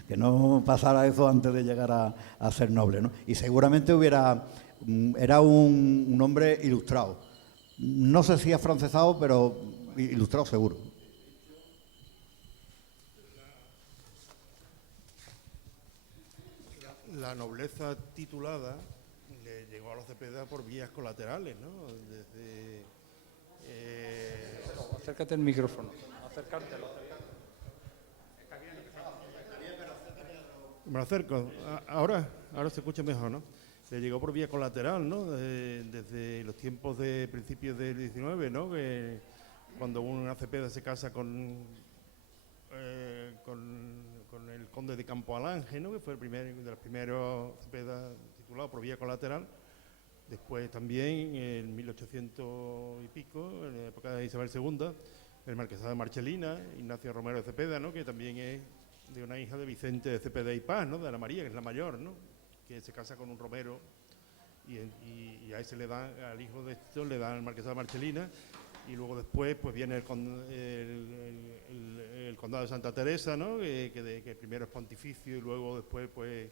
Que no pasara eso antes de llegar a ser noble, ¿no? Y seguramente era un hombre ilustrado. No sé si afrancesado, pero ilustrado seguro. La nobleza titulada le llegó a los Cepeda por vías colaterales, ¿no? Desde... Acércate el micrófono. Acércatelo. Me lo acerco. Ahora se escucha mejor, ¿no? Le llegó por vía colateral, ¿no? Desde los tiempos de principios del 19, ¿no? Que cuando una Cepeda se casa con el conde de Campo Alange, ¿no? Que fue de los primeros Cepeda titulados por vía colateral. Después también, en 1800 y pico, en la época de Isabel II, el marquesado de Marchelina, Ignacio Romero de Cepeda, ¿no? Que también es de una hija de Vicente de Cepeda y Paz, ¿no? De Ana María, que es la mayor, ¿no? Que se casa con un Romero y a ese le dan, al hijo de esto le dan el marquesado de Marchelina, y luego después pues viene el condado de Santa Teresa, ¿no? Que primero es pontificio y luego después pues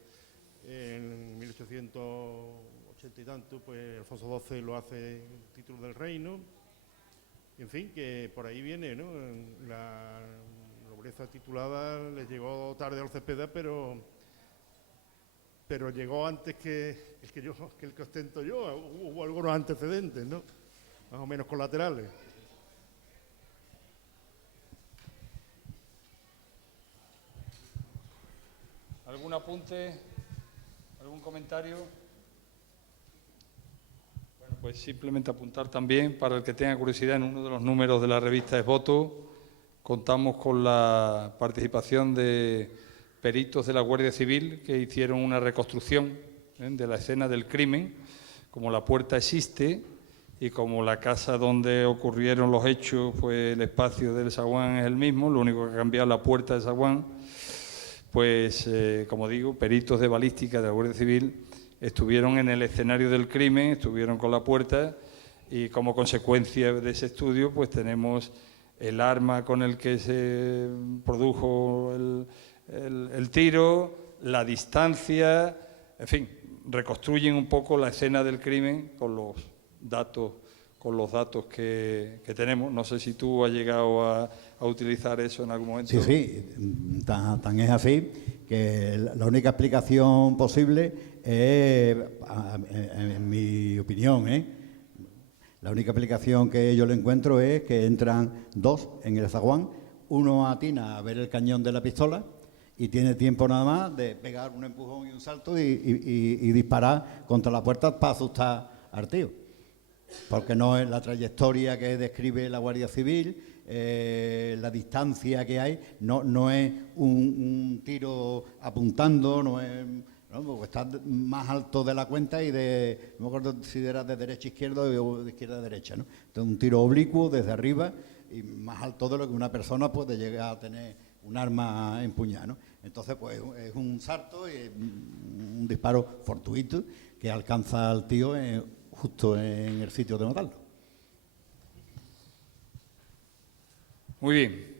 en 1880 y tanto pues Alfonso XII lo hace título del reino. En fin, que por ahí viene, ¿no? La nobleza titulada les llegó tarde a los Cepeda, pero llegó antes que el que ostento yo. Hubo algunos antecedentes, ¿no? Más o menos colaterales. ¿Algún apunte? ¿Algún comentario? Bueno, pues simplemente apuntar también, para el que tenga curiosidad, en uno de los números de la revista Esvoto contamos con la participación de peritos de la Guardia Civil que hicieron una reconstrucción de la escena del crimen, como la puerta existe y como la casa donde ocurrieron los hechos, pues el espacio del zaguán es el mismo, lo único que ha cambiado es la puerta del zaguán. Pues, como digo, peritos de balística de la Guardia Civil estuvieron en el escenario del crimen, estuvieron con la puerta y como consecuencia de ese estudio pues tenemos el arma con el que se produjo el tiro, la distancia, en fin, reconstruyen un poco la escena del crimen con los datos los datos que tenemos. No sé si tú has llegado a utilizar eso en algún momento. Sí, tan es así que la única explicación posible es, en mi opinión, la única explicación que yo le encuentro es que entran dos en el zaguán, uno atina a ver el cañón de la pistola y tiene tiempo nada más de pegar un empujón y un salto y disparar contra la puerta para asustar al tío. Porque no es la trayectoria que describe la Guardia Civil, la distancia que hay, no es un tiro apuntando, no es... ¿no? Porque está más alto de la cuenta y no me acuerdo si era de derecha a izquierda o de izquierda a derecha, ¿no? Entonces un tiro oblicuo desde arriba y más alto de lo que una persona puede llegar a tener un arma empuñada, ¿no? Entonces pues es un salto y un disparo fortuito que alcanza al tío justo en el sitio de matarlo. Muy bien.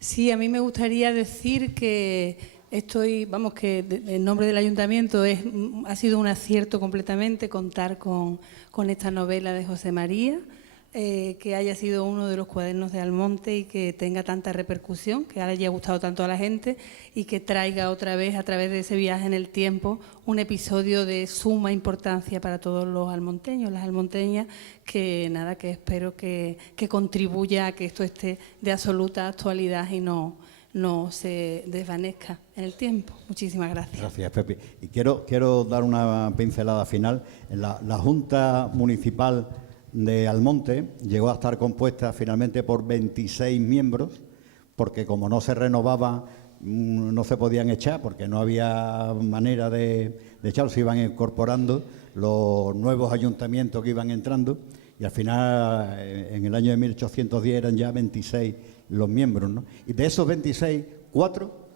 Sí, a mí me gustaría decir que en nombre del Ayuntamiento ha sido un acierto completamente contar con esta novela de José María, que haya sido uno de los cuadernos de Almonte y que tenga tanta repercusión, que haya gustado tanto a la gente y que traiga otra vez, a través de ese viaje en el tiempo, un episodio de suma importancia para todos los almonteños, las almonteñas, que espero que contribuya a que esto esté de absoluta actualidad y no se desvanezca en el tiempo. Muchísimas gracias. Gracias, Pepe. Y quiero dar una pincelada final. En la Junta Municipal de Almonte llegó a estar compuesta finalmente por 26 miembros, porque como no se renovaba, no se podían echar, porque no había manera de echarlos, se iban incorporando los nuevos ayuntamientos que iban entrando, y al final, en el año de 1810, eran ya 26 los miembros, ¿no? Y de esos 26, 4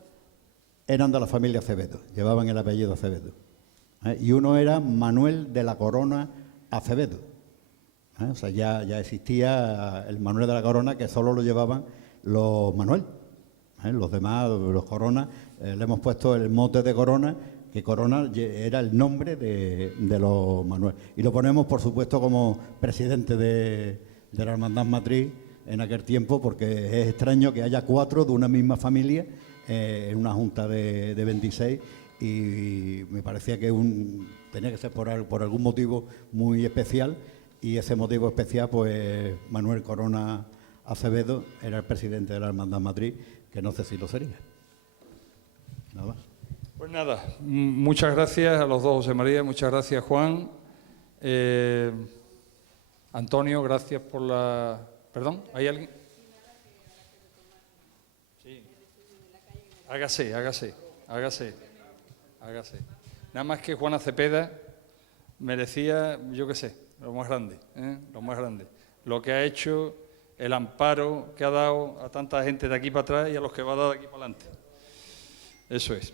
eran de la familia Acevedo, llevaban el apellido Acevedo. Y uno era Manuel de la Corona Acevedo. O sea, ya existía el Manuel de la Corona, que solo lo llevaban los Manuel. Los demás, los Corona, le hemos puesto el mote de Corona, que Corona era el nombre de los Manuel. Y lo ponemos, por supuesto, como presidente de la Hermandad Matriz en aquel tiempo, porque es extraño que haya 4 de una misma familia en una junta de 26, y me parecía que tenía que ser por algún motivo muy especial. Y ese motivo especial, pues Manuel Corona Acevedo era el presidente de la Hermandad Matriz, que no sé si lo sería. Nada más. Pues nada, muchas gracias a los dos, José María, muchas gracias, Juan. Antonio, gracias por la... ¿Perdón? ¿Hay alguien? Sí. Hágase. Nada más que Juana Cepeda merecía, yo qué sé, lo más grande. Lo que ha hecho, el amparo que ha dado a tanta gente de aquí para atrás y a los que va a dar de aquí para adelante. Eso es.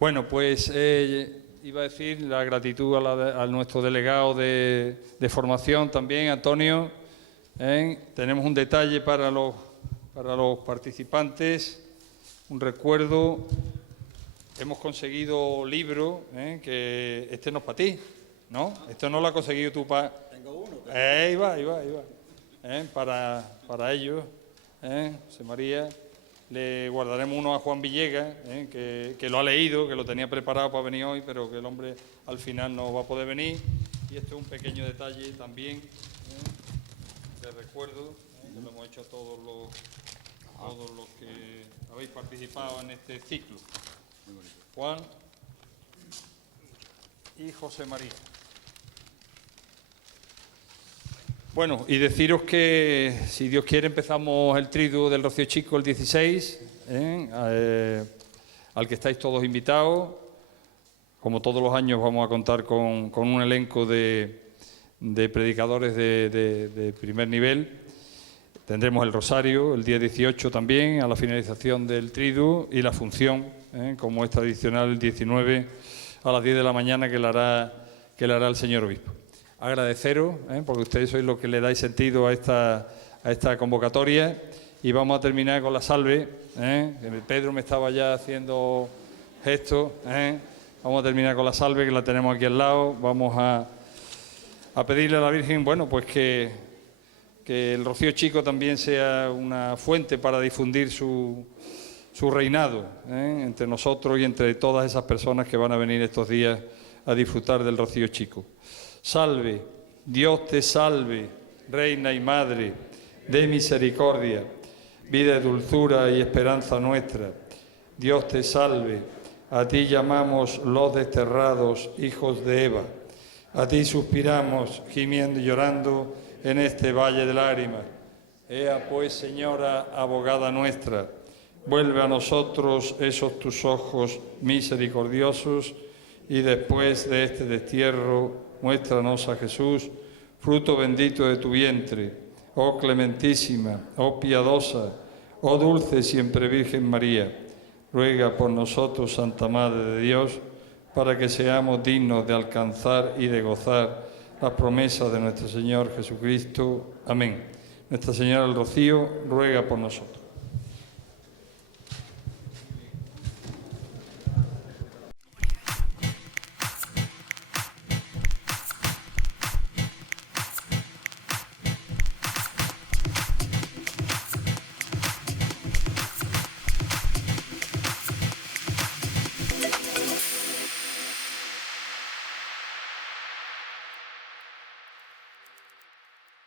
Bueno, pues iba a decir la gratitud a nuestro delegado de formación también, Antonio. Tenemos un detalle para los participantes, un recuerdo. Hemos conseguido libro, que este no es para ti, ¿no? Esto no lo has conseguido tú para... Tengo uno. Ahí va. Para ellos, José María, le guardaremos uno a Juan Villegas, que lo ha leído, que lo tenía preparado para venir hoy, pero que el hombre al final no va a poder venir. Y esto es un pequeño detalle también, de recuerdo, que lo hemos hecho a todos los que habéis participado en este ciclo. Juan y José María. Bueno, y deciros que, si Dios quiere, empezamos el triduo del Rocío Chico el 16, al que estáis todos invitados. Como todos los años vamos a contar con un elenco de predicadores de primer nivel. Tendremos el rosario el día 18 también, a la finalización del triduo, y la función, como es tradicional, el 19 a las 10 de la mañana, que la hará el señor obispo. Agradeceros, porque ustedes sois los que le dais sentido a esta convocatoria, y vamos a terminar con la salve. Pedro me estaba ya haciendo gestos. Vamos a terminar con la salve, que la tenemos aquí al lado. Vamos a a pedirle a la Virgen, bueno, pues que el Rocío Chico también sea una fuente para difundir su reinado entre nosotros y entre todas esas personas que van a venir estos días a disfrutar del Rocío Chico. Salve, Dios te salve, Reina y Madre, de misericordia, vida y dulzura y esperanza nuestra. Dios te salve, a ti llamamos los desterrados hijos de Eva, a ti suspiramos, gimiendo y llorando en este valle de lágrimas. Ea pues, Señora, abogada nuestra, vuelve a nosotros esos tus ojos misericordiosos y después de este destierro, muéstranos a Jesús, fruto bendito de tu vientre, oh clementísima, oh piadosa, oh dulce siempre Virgen María. Ruega por nosotros, Santa Madre de Dios, para que seamos dignos de alcanzar y de gozar las promesas de nuestro Señor Jesucristo. Amén. Nuestra Señora del Rocío ruega por nosotros.